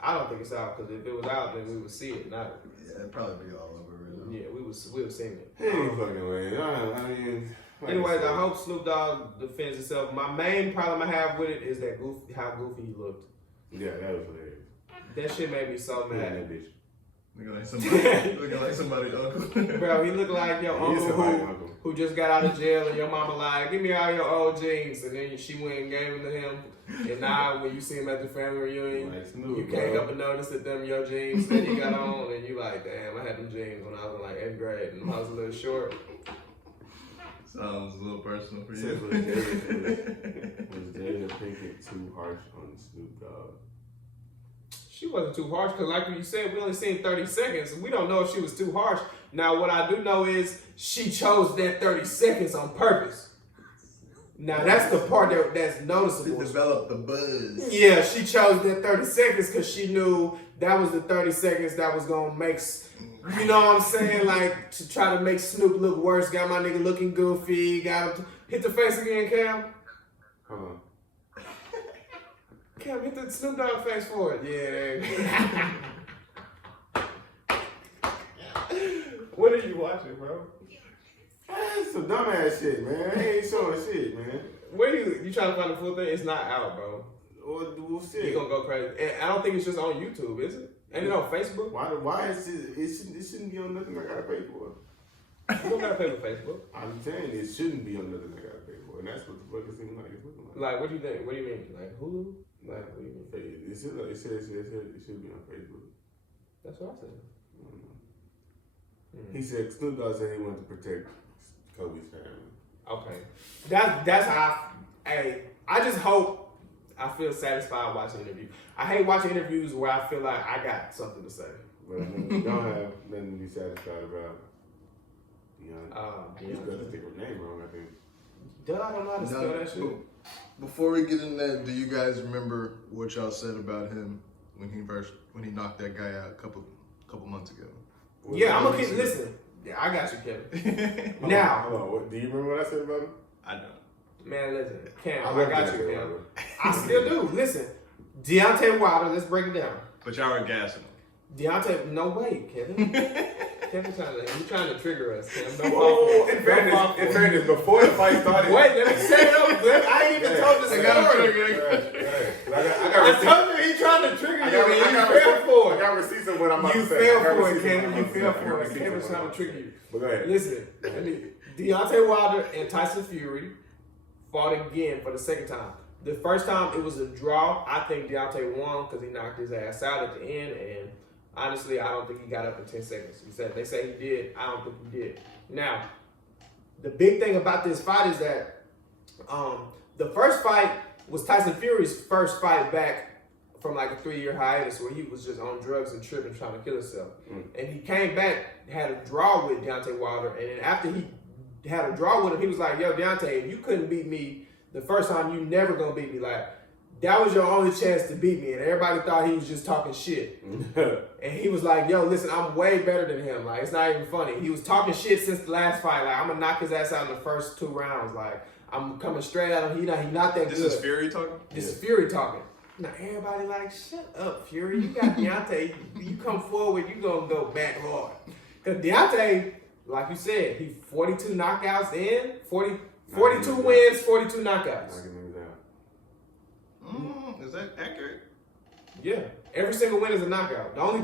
I don't think it's out because if it was out, then we would see it. Not. Yeah, it'd probably be all over it. Yeah, we would seen it. Hey, fucking way. I mean. Anyways, I hope Snoop Dogg defends himself. My main problem I have with it is that how goofy he looked. Yeah, that was hilarious. That shit made me so Yeah, mad. that bitch. Looking like somebody's uncle. Bro, he looked like your uncle who just got out of jail and your mama like, give me all your old jeans. And then she went and gave them to him. And now when you see him at the family reunion, Like Snoop, you can't help but notice that them your jeans that he got on. And you like, damn, I had them jeans when I was in like 8th grade and I was a little short. Sounds a little personal for Was you. Jada Pinkett too harsh on Snoop Dogg? She wasn't too harsh because like you said, we only seen 30 seconds. We don't know if she was too harsh. Now, what I do know is she chose that 30 seconds on purpose. Now, that's the part that's noticeable. To develop the buzz. Yeah, she chose that 30 seconds because she knew that was the 30 seconds that was going to make, you know what I'm saying? Like, to try to make Snoop look worse. Got my nigga looking goofy. Got him. Hit the face again, Cam. Hold on. Cam, hit the Snoop Dogg face for it. Yeah. What are you watching, bro? That's some dumbass shit, man. I ain't showing shit, man. Where you trying to find the full thing? It's not out, bro. Well, shit. You gonna go crazy. And I don't think it's just on YouTube, is it? Ain't it on Facebook? Why is it shouldn't be on nothing I gotta pay for. You don't gotta pay for Facebook. I'm saying it shouldn't be on nothing I gotta pay for, and that's what the fuck it seems like it's looking like. Like, what do you think? What do you mean? Like Hulu? Like, what do you mean? It should be on Facebook. That's what I said. He said Snoop Dogg said he wanted to protect Kobe's family. Okay, that's how. I just hope I feel satisfied watching an interview. I hate watching interviews where I feel like I got something to say. But I mean, you don't have nothing to be satisfied about. You got the different name wrong, I think. Duh, I don't know how to spell that shit. Before we get in that, do you guys remember what y'all said about him when he knocked that guy out a couple months ago? Yeah, I'm gonna keep listen. Yeah, I got you, Kevin. Now, hold on. Do you remember what I said about him? I don't. Man, listen, Cam, I I got you, Cam. I still do. Listen, Deontay Wilder. Let's break it down. But y'all were gassing him. Deontay, no way, Kevin. Kevin trying to trigger us. Cam. Don't Oh, fall in fairness, before the fight started. Wait, let me set it up. I ain't even told the story. I told you he trying to trigger you. You fell for I it. got receipts of what I'm about You to say. fell for it, Kevin. You fell for it. Kevin's trying to trigger you. But go ahead. Listen, Deontay Wilder and Tyson Fury fought again for the second time. The first time it was a draw. I think Deontay won because he knocked his ass out at the end, and honestly, I don't think he got up in 10 seconds. They say he did. I don't think he did. Now, the big thing about this fight is that the first fight was Tyson Fury's first fight back from like a 3-year hiatus where he was just on drugs and tripping, trying to kill himself. And he came back, had a draw with Deontay Wilder, and then after he had a draw with him, he was like, yo, Deontay, if you couldn't beat me the first time, you never gonna beat me. Like, that was your only chance to beat me. And everybody thought he was just talking shit. And he was like, yo, listen, I'm way better than him. Like, it's not even funny. He was talking shit since the last fight. Like, I'm gonna knock his ass out in the first 2 rounds. Like, I'm coming straight at him. He not that good. This is Fury talking? This is Fury talking. Now, everybody like, shut up, Fury. You got Deontay. You come forward, you gonna go back hard. Because Deontay, like you said, he 42 knockouts in, 42 wins, 42 knockouts. Is that accurate? Yeah. Every single win is a knockout. The only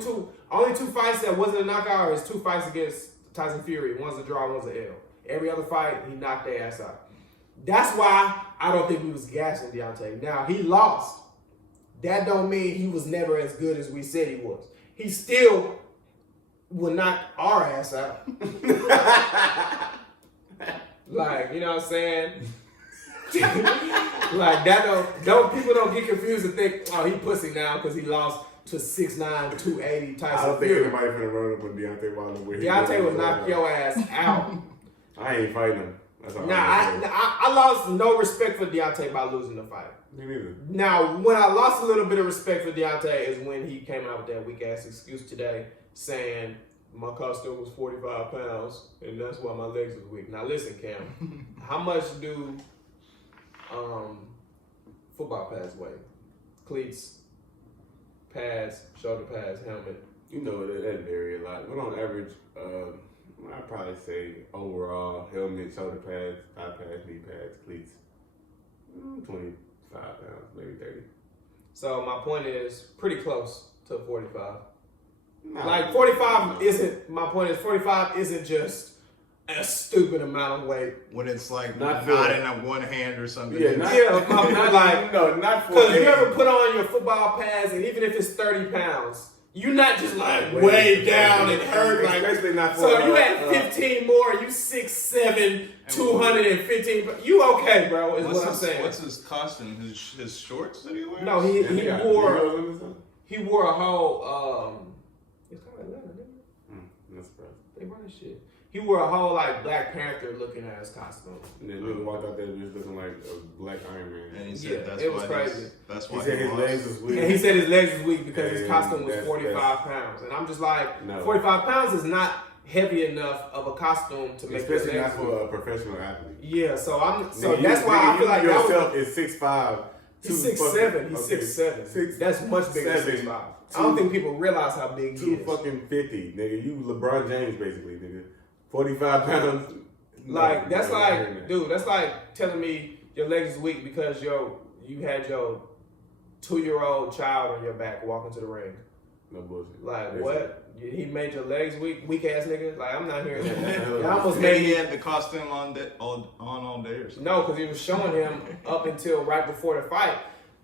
two fights that wasn't a knockout are his 2 fights against Tyson Fury. One's a draw, one's a L. Every other fight, he knocked their ass out. That's why I don't think we was gassing Deontay. Now, he lost. That don't mean he was never as good as we said he was. He still will knock our ass out. Like, you know what I'm saying? Like, that don't people don't get confused and think, oh, he pussy now because he lost to 6'9", 280 Tyson I don't think Fury. anybody finna run up on Deontay Wilder. Deontay will knock your ass out. I ain't fighting him. That's all I lost no respect for Deontay by losing the fight. Me neither. Now, when I lost a little bit of respect for Deontay is when he came out with that weak ass excuse today saying my costume was 45 pounds and that's why my legs was weak. Now listen, Cam, how much do football pads weigh? Cleats, pads, shoulder pads, helmet. You know that vary a lot. But on average, I'd probably say overall helmet, shoulder pads, thigh pads, knee pads, cleats, 25 pounds, maybe 30. So my point is pretty close to 45. Nah, Like 45 isn't, my point is 45 isn't just a stupid amount of weight. When it's like Not not for- in a one hand or something. Yeah, not like no, not for. Because you ever put on your football pads and even if it's 30 pounds, you're not just like way down and hurt. Like, especially not for. so you had 15 more, you 6'7", 215. You okay, bro, is what I'm saying. What's his costume? His shorts that he wears? No, he Yeah, wore a whole, it's kind of leather, nigga. That's right. They run shit. He wore a whole like Black Panther looking ass costume. And then nigga walked out there just looking like a black Iron Man. And he said Yeah, that's it was why crazy. That's He why said his lost. legs was weak. And he said his legs was weak because his And costume was that's- 45 pounds. And I'm just like, No. 45 pounds is not heavy enough of a costume to make your Especially legs not weak. for a professional athlete. Yeah, so Nigga, that's why I feel like that yourself was, is 6'5". he's 6'7". He's 6'7". That's much bigger than 6'7". 6'5". I don't think people realize how big he is. 250, nigga. You LeBron James basically, nigga. 45 pounds. Like, that's No, like, dude, that's like telling me your legs is weak because you had your 2-year-old child on your back walking to the ring. No bullshit. Like, Listen. what? He made your legs weak ass nigga? Like, I'm not hearing that. Yeah. Y'all almost Maybe made he me. had the costume on all day or something. No, because he was showing him up until right before the fight.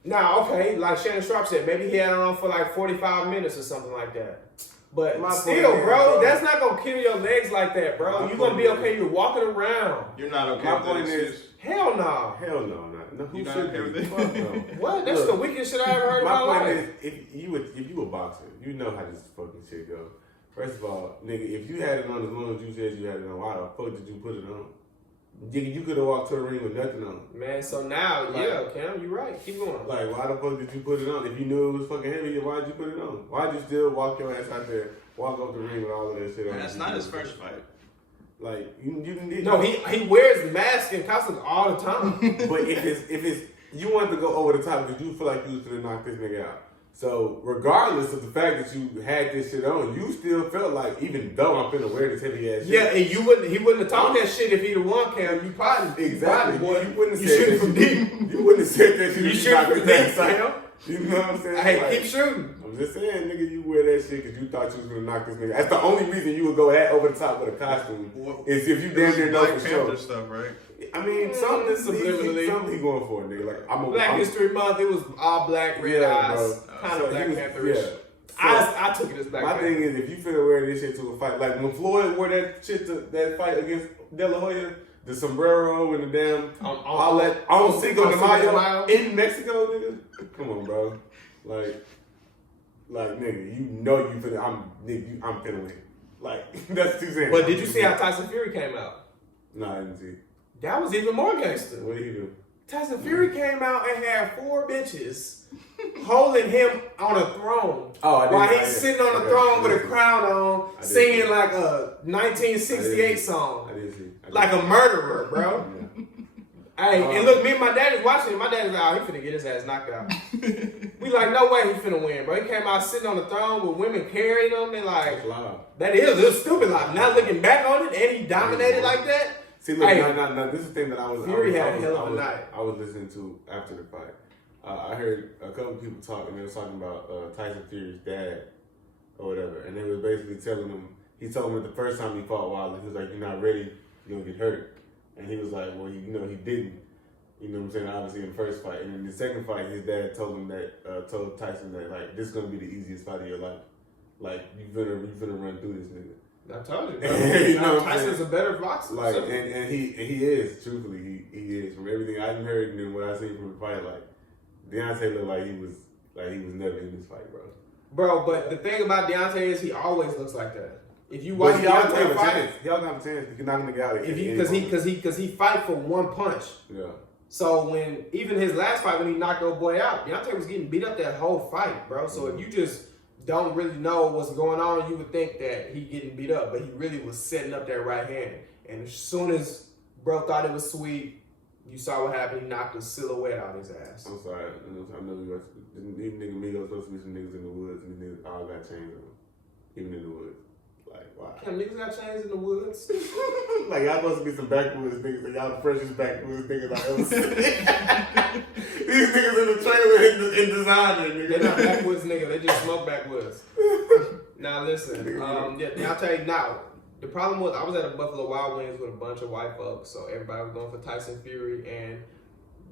Now, okay, like Shannon Sharp said, maybe he had it on for like 45 minutes or something like that. But My still, point is, bro, bro, that's not going to kill your legs like that, bro. My You're going to be point okay. You're walking around. You're not okay My with that point is- excuse? Hell no. Hell no, not. No, who You not should okay with be? it? Fuck no. What? That's Look, the weakest shit I ever heard in my My point life. is, if you a boxer, you know how this fucking shit go. First of all, nigga, if you had it on as long as you said you had it on, why the fuck did you put it on? Nigga, you could have walked to the ring with nothing on. Man, so now, yeah, Cam, you're right. Keep going. Like, why the fuck did you put it on? If you knew it was fucking heavy, why'd you put it on? Why'd you still walk your ass out there, walk up the ring with all of that shit on? That's not his first fight. Like, you didn't. No, he wears masks and costumes all the time. But if it's you wanted to go over the top because you feel like you was gonna knock this nigga out. So regardless of the fact that you had this shit on, you still felt like even though I'm finna wear this heavy ass shit. Yeah, and he wouldn't have talked that shit if he'd have won, Cam. You probably Exactly, boy. You wouldn't have You said shoot that it from shit. deep. You wouldn't have said that shit. You if shoot it knocked from his deep, ass out. Cam. You know what I'm saying? Hey, Like, keep shooting. I'm just saying, nigga, you wear that shit because you thought you was gonna knock this nigga. That's the only reason you would go over the top with a costume is if you damn near know Black for Panther sure. stuff, right? I mean, something Subliminally. something he going for, nigga. Like Black History Month, it was all black, red eyes, kind of Black Pantherish. Yeah. I took it as Black My Panther. thing is, if you finna wear this shit to a fight, like when Floyd wore that shit to that fight against De La Hoya, the sombrero and the damn all that on Cinco de Mayo in Mexico, nigga. Come on, bro. Like nigga, you know you finna. I'm finna win. Like that's too saying. But did you see how Tyson Fury came out? Nah, I didn't see. That was even more gangster. What did he do? Tyson Fury came out and had 4 bitches holding him on a throne while he's sitting on the throne with a crown on, singing like a 1968 song. I didn't see. Like a murderer, bro. Hey, and look, me and my dad is watching it. My dad is like, oh, he finna get his ass knocked out. We like, no way he finna win, bro. He came out sitting on the throne with women carrying him and like, it was stupid. Like, now looking back on it, and he dominated like that. See, look, no, this is the thing that I was. Fury had a hell of a night. I was listening to after the fight. I heard a couple people talk, and they were talking about Tyson Fury's dad or whatever, and they was basically telling him. He told him that the first time he fought Wilder, he was like, "You're not ready. You're gonna get hurt." And he was like, "Well, he didn't." You know what I'm saying? Obviously in the first fight, and in the second fight, his dad told him that told Tyson that like this is gonna be the easiest fight of your life. Like you finna run through this nigga. I told you, you know Tyson's a better boxer. Like, and he is, truthfully, he is. From everything I've heard and then what I seen from the fight, like, Deontay looked like he was never in this fight, bro. Bro, but the thing about Deontay is he always looks like that. If you Well, watch he always Deontay have a fight, chance. He always have a chance. He can knock a nigga out. Because he fight for one punch. Yeah. So when even his last fight when he knocked old boy out, Deontay was getting beat up that whole fight, bro. So if you just don't really know what's going on, you would think that he getting beat up, but he really was setting up that right hand. And as soon as bro thought it was sweet, you saw what happened. He knocked a silhouette out his ass. I'm sorry. I know these niggas Migos supposed to be some niggas in the woods, and these niggas all got chains on them, even in the woods. Like, why? Damn, niggas got chains in the woods. Like, y'all supposed to be some backwoods niggas, and y'all the freshest backwoods niggas I ever seen. These niggas in the trailer in designer, nigga. They're not backwoods niggas, they just smoke backwoods. Now listen, Deontay, now, the problem was I was at a Buffalo Wild Wings with a bunch of white folks, so everybody was going for Tyson Fury, and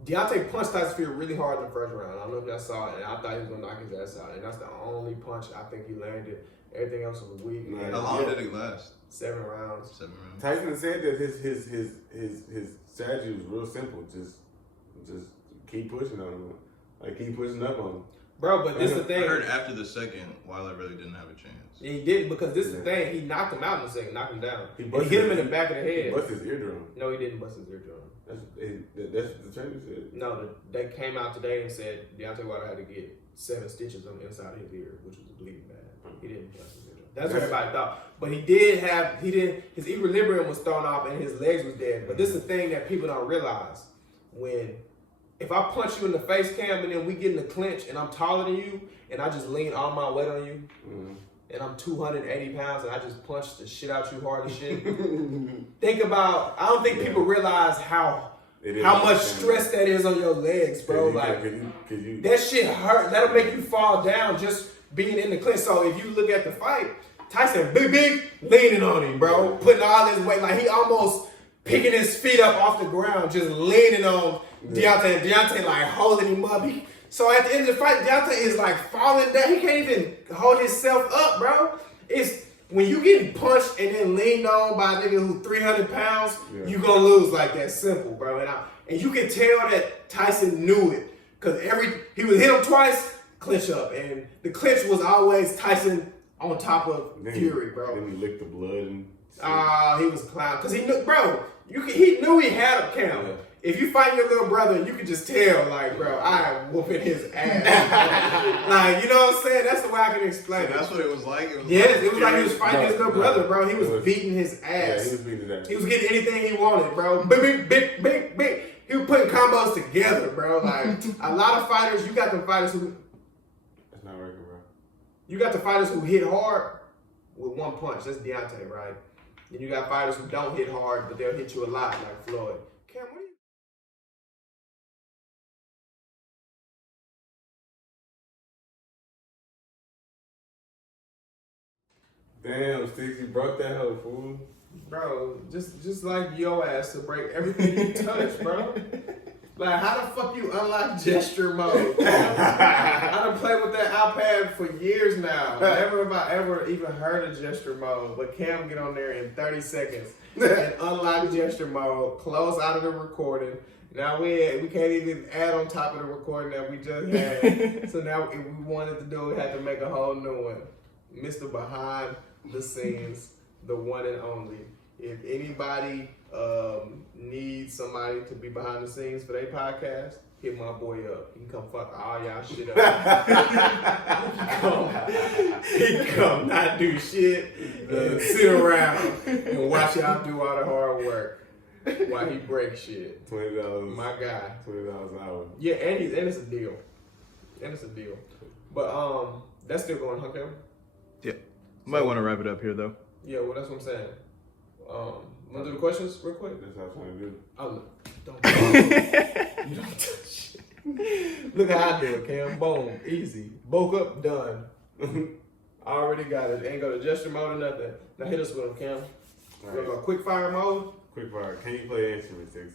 Deontay punched Tyson Fury really hard in the first round. I don't know if y'all saw it, and I thought he was going to knock his ass out, and that's the only punch I think he landed. Everything else was weak. How long did it last? 7 rounds. 7 rounds. Tyson said that his strategy was real simple. Just keep pushing on him. Like, keep pushing up on him. Bro, but this is the thing. I heard after the second, Wilder really didn't have a chance. He didn't, because this is the thing. He knocked him out in the second, knocked him down. He hit him in the back of the head. He busted his eardrum. No, he didn't bust his eardrum. That's what the trainer said. No, they came out today and said Deontay Wilder had to get 7 stitches on the inside of his ear, which was bleeding bad. He didn't bust his eardrum. That's what everybody thought. But his equilibrium was thrown off and his legs was dead. But this is the thing that people don't realize. If I punch you in the face, Cam, and then we get in the clinch and I'm taller than you and I just lean all my weight on you, and I'm 280 pounds and I just punch the shit out you hard as shit. Think about, I don't think people realize how much stress that is on your legs, bro. Like, that shit hurt. That'll make you fall down just being in the clinch. So if you look at the fight, Tyson big leaning on him, bro. Putting all his weight, like he almost picking his feet up off the ground, just leaning on Deontay. Deontay like holding him up. So at the end of the fight, Deontay is like falling down. He can't even hold himself up, bro. It's when you getting punched and then leaned on by a nigga who 300 pounds, you gonna lose like that. Simple, bro. And you can tell that Tyson knew it, because he would hit him twice, clinch up, and the clinch was always Tyson on top of Fury, bro. Then he licked the blood and he was clown, because he knew, bro. He knew he had a count. Yeah. If you fight your little brother, you can just tell, like, bro, I am whooping his ass. Like, you know what I'm saying? That's the way I can explain it. That's what it was like? It was like he was fighting his little brother, bro. He was beating his ass. Yeah, he was beating his ass. He was getting anything he wanted, bro. Big. He was putting combos together, bro. Like, a lot of fighters, you got the fighters who... That's not working, bro. You got the fighters who hit hard with one punch. That's Deontay, right? Then you got fighters who don't hit hard, but they'll hit you a lot, like Floyd. Cam, what do you Damn, Stixx, you broke that hoe, fool. Bro, just like your ass to break everything you touch, bro. Like, how the fuck you unlock gesture mode? I done played with that iPad for years now. Never have I ever even heard of gesture mode, but Cam get on there in 30 seconds and unlock gesture mode, close out of the recording. Now we can't even add on top of the recording that we just had. So now if we wanted to do it, we had to make a whole new one. Mr. Behind the Scenes, the one and only. If anybody needs somebody to be behind the scenes for their podcast, hit my boy up. He can come fuck all y'all shit up. he come not do shit and sit around and watch y'all do all the hard work while he breaks shit. $20. My guy. $20 an hour. Yeah, and it's a deal. And it's a deal. But that's still going, huh, Kevin? Yeah. Might want to wrap it up here though. Yeah, well, that's what I'm saying. Want to do the questions real quick? That's what I was trying to do. Oh, don't touch it. You don't touch it. Look how I do it, Cam. Boom. Easy. Woke up, done. I already got it. Ain't go to gesture mode or nothing. Now hit us with them, Cam. We're going to go quick fire mode. Quick fire. Can you play an instrument, Stixx?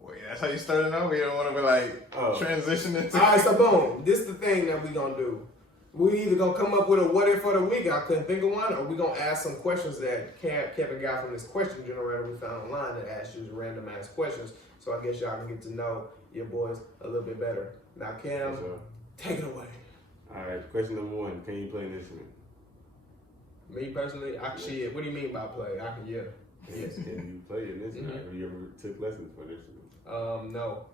Wait, that's how you started out? We don't want to be like transition into. All right, so boom. This is the thing that we going to do. We either gonna come up with a what if for the week, I couldn't think of one, or we gonna ask some questions that Kevin got from this question generator we found online that asks you random ass questions. So I guess y'all can get to know your boys a little bit better. Now, Cam, take it away. All right, question number 1. Can you play an instrument? Me personally, shit. What do you mean by play? I can, yeah. Yes. Can you play an instrument? Have you ever took lessons for an instrument? No.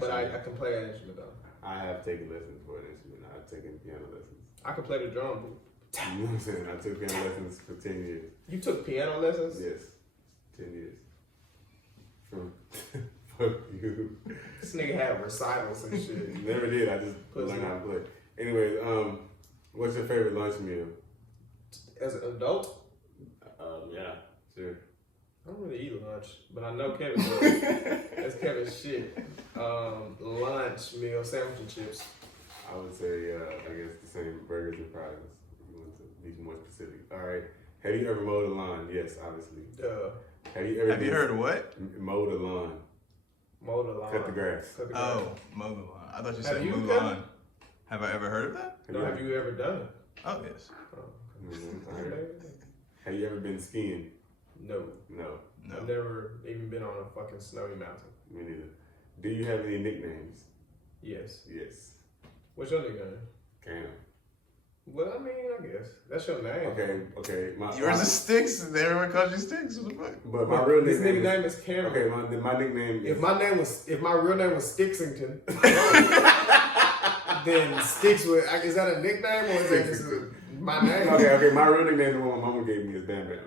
But I can play an instrument though. I have taken lessons for an instrument. I've taken piano lessons. I can play the drum. You know what I'm saying? I took piano lessons for 10 years. You took piano lessons? Yes. 10 years. From fuck you. This nigga had recitals and shit. Never did. I just learned how to play. Anyways, what's your favorite lunch meal? As an adult? Yeah, sure. I don't really eat lunch, but I know Kevin does. That's Kevin's shit. Lunch meal, sandwich and chips. I would say, I guess the same burgers and fries. If you want to be more specific. All right. Have you ever mowed a lawn? Yes, obviously. Have you heard of what? Mowed a lawn. Mowed a lawn. Cut the grass. Oh, mow the lawn. I thought you said Have you move done on. Have I ever heard of that? No, have you ever done it? Oh, yes. All right. Have you ever been skiing? No. I've never even been on a fucking snowy mountain. Me neither. Do you have any nicknames? Yes. Yes. What's your nickname? Cam. Well, I mean, I guess. That's your name. Okay. Yours is Stixx. Everyone calls you Stixx. What the fuck? But my real This nickname nigga name is Cam. Okay, my nickname If my real name was Stixington, then Stixx would, is that a nickname or is that just my name? Okay, my real nickname, the one my mama gave me, is Bam Bam.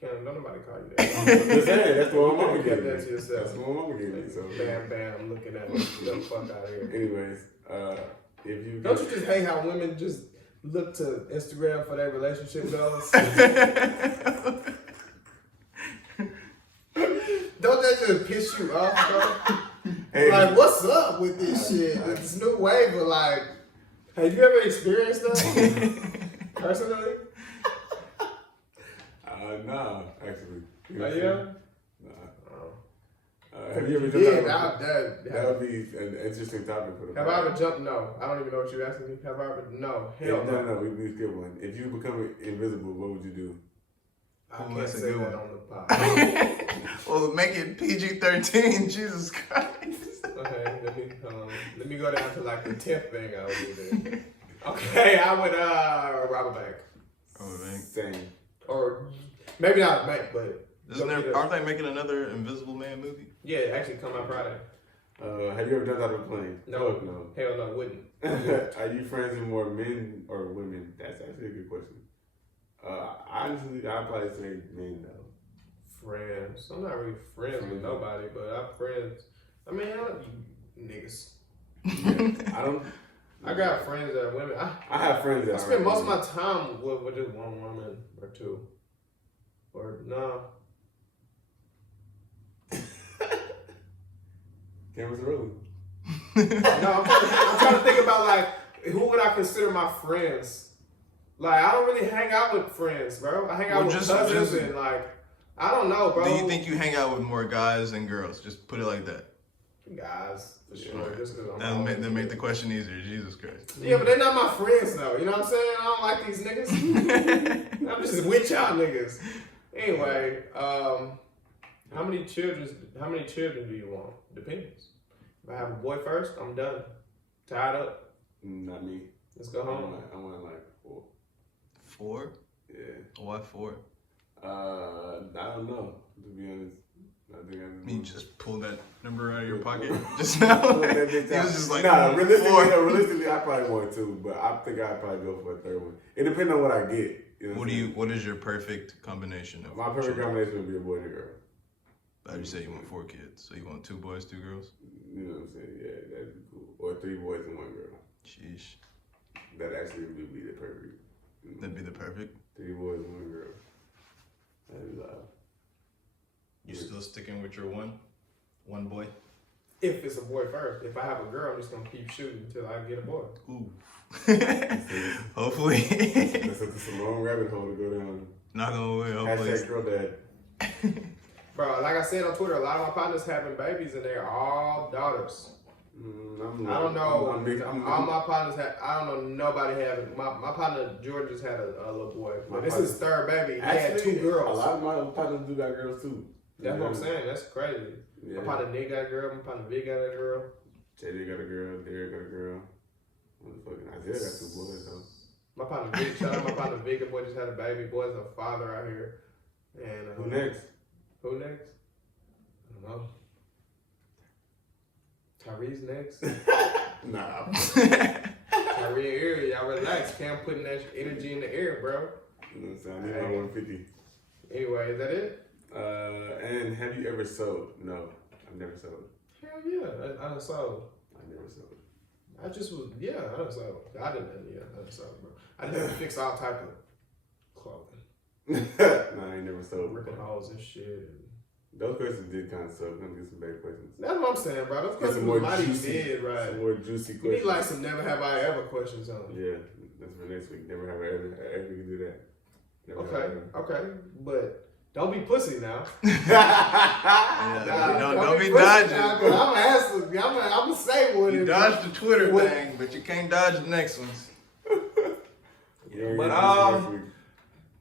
Cam, don't nobody call you that. Just saying, that's the one my mama You gave kept me. that to yourself. That's the one my mama gave me. So Bam, bam, I'm looking at it. Get the fuck out of here. Anyways, if you Don't you just hate how women just look to Instagram for their relationship goals? Don't that just piss you off, bro? Hey. Like, what's up with this shit? This new wave of like, have you ever experienced that personally? Nah, actually. Oh, yeah? Nah. Have you ever done that? That would be an interesting topic for the Have I ever jumped? No. I don't even know what you're asking me. Have I ever? No. Hell no. No, we skip one. If you become invisible, what would you do? I can't say that on the podcast. Well, make it PG-13. Jesus Christ. Okay, let me go down to like the 10th thing I would do then. Okay, I would rob a bank. Oh, man. Same. Or maybe not a bank, but Aren't they making another Invisible Man movie? Yeah, it actually come out Friday. Have you ever jumped out of a plane? No. No. Hell no, wouldn't. Are you friends with more men or women? That's actually a good question. Honestly, I'd probably say men though. Friends. I'm not really friends with nobody, but I'm friends. I mean, I don't niggas. Yeah, I don't. I got friends that are women. I have friends that I spend most of my time with just one woman or two. Or no. Cameras rolling. No, I'm trying to think about like who would I consider my friends? Like, I don't really hang out with friends, bro. I hang out with cousins and like, I don't know, bro. Do you think you hang out with more guys than girls? Just put it like that. Guys, for sure. Right. Just 'cause That make the question easier. Jesus Christ. Yeah, but they're not my friends though. You know what I'm saying? I don't like these niggas. I'm just with y'all niggas. Anyway, how many children do you want? Depends. If I have a boy first, I'm done. Tied up. Not me. Let's go home. I want like 4. 4? Yeah. Why 4? I don't know. To be honest, I think I You just pulled that number out of your pocket just now. He was just like, realistically, I probably want 2, but I think I'd probably go for a 3rd one. It depends on what I get. You know What is your perfect combination of my perfect children? combination would be a boy and a girl. How you say you want 4 kids? So you want 2 boys, 2 girls? You know what I'm saying? Yeah, that'd be cool. Or 3 boys and 1 girl. Sheesh. That actually would be the perfect. That'd be the perfect. 3 boys and 1 girl. That'd be loud. You still sticking with your one boy? If it's a boy first. If I have a girl, I'm just gonna keep shooting until I get a boy. Ooh. Hopefully. That's a long rabbit hole to go down. Not gonna win. Hopefully. Hashtag girl dad. Bro, like I said on Twitter, a lot of my partners having babies and they're all daughters. I don't know. All my partners I don't know nobody having. My partner George just had a little boy. But this is his 3rd baby. He had 2 girls. A lot of my partners do got girls too. That's what I'm saying. That's crazy. Yeah. My partner Nick got a girl. My partner Vic got a girl. JD got a girl. Derek got a girl. Motherfucking Isaiah got 2 boys though. My partner Vic, shout out my partner Vic. The boy just had a baby. Boy's a father out here. And Who next? Who next? I don't know. Tyree's next. Nah. Tyree and Erie, y'all relax. Cam putting that energy in the air, bro. You know what I'm saying? I need my 150. Anyway, is that it? And have you ever sold? No, I've never sold. Hell yeah, I done sold. I never sold. I just was, I done sold. I done sold, bro. I never fix all type of clothing. No, I ain't never sold. Ripping holes and shit. Those questions did kind of suck. I'm gonna get some bad questions. That's what I'm saying, bro. Those Get questions some more mighty juicy, did, right? some more juicy We questions. need like some never have I ever questions on. Yeah, that's for next week. Never have I ever can do that. Never have I Okay, ever. okay, but don't be pussy now. Don't be pussy dodging. now, 'cause I'm gonna ask. I'm gonna say one. You dodged the Twitter thing, but you can't dodge the next ones. Yeah, But, next week.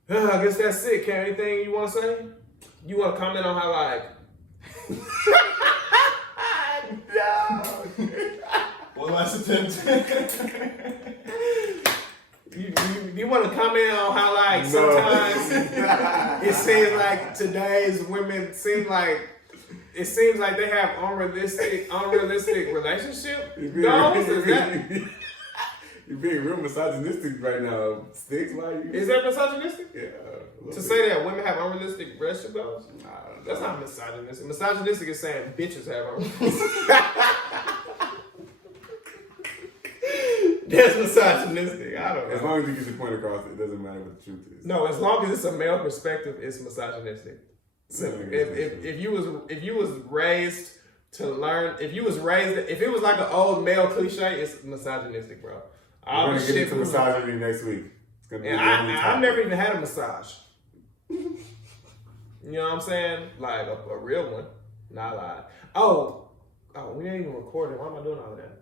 I guess that's it. Cam, anything you want to say? You want to comment on how like? No. One last attempt. You want to comment on how like sometimes it seems like today's women seem like it seems like they have unrealistic relationship goals? Is that? You're being real misogynistic right now, Stixx. Why you? Is that misogynistic? Yeah. To say that women have unrealistic relationship goals? Nah, That's not misogynistic. Misogynistic is saying bitches have unrealistic. That's misogynistic. I don't know. As long as you get your point across, it doesn't matter what the truth is. No, as long as it's a male perspective, it's misogynistic. So if you was raised to learn, if it was like an old male cliche, it's misogynistic, bro. We're gonna get into misogyny next week. It's gonna be And I've never even had a massage. You know what I'm saying? Like a real one, not like oh, we ain't even recording. Why am I doing all of that?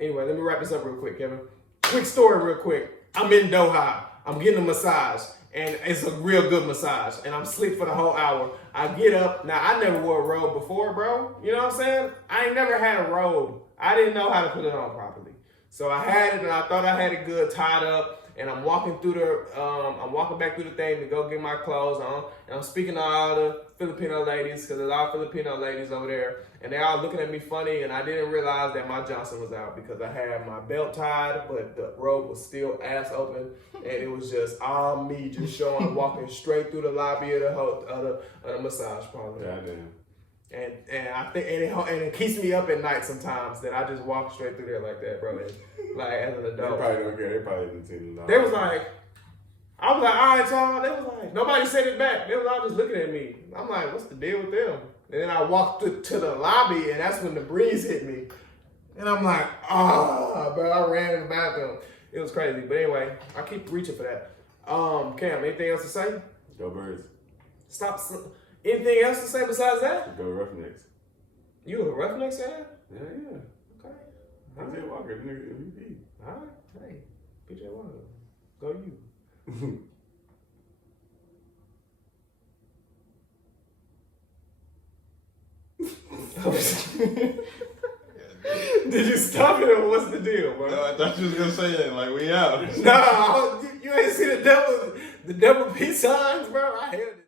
Anyway, let me wrap this up real quick, Kevin. Quick story, real quick. I'm in Doha. I'm getting a massage, and it's a real good massage. And I'm asleep for the whole hour. I get up. Now, I never wore a robe before, bro. You know what I'm saying? I ain't never had a robe. I didn't know how to put it on properly. So I had it, and I thought I had it good, tied up. And I'm walking through I'm walking back through the thing to go get my clothes on. And I'm speaking to all the Filipino ladies, because there's a lot of Filipino ladies over there. And they're all looking at me funny, and I didn't realize that my Johnson was out because I had my belt tied, but the robe was still ass open. And it was just all me just showing, walking straight through the lobby of the massage parlor. Goddamn. And I think and it keeps me up at night sometimes that I just walk straight through there like that, bro. Like as an adult. They probably don't care. They probably didn't see the They was like, I was like, all right, y'all. They was like, nobody said it back. They was all just looking at me. I'm like, what's the deal with them? And then I walked to the lobby, and that's when the breeze hit me. And I'm like, bro, I ran in the bathroom. It was crazy. But anyway, I keep reaching for that. Cam, anything else to say? Go Birds. Stop. Anything else to say besides that? Go Roughnecks. You a Roughnecks fan? Yeah. Okay. PJ Walker, nigga, MVP. All right. Hey, PJ Walker. Go you. Did you stop it or what's the deal, bro? No, I thought you was gonna say that. Like, we out. No, you ain't see the double peace signs, bro. I hate it.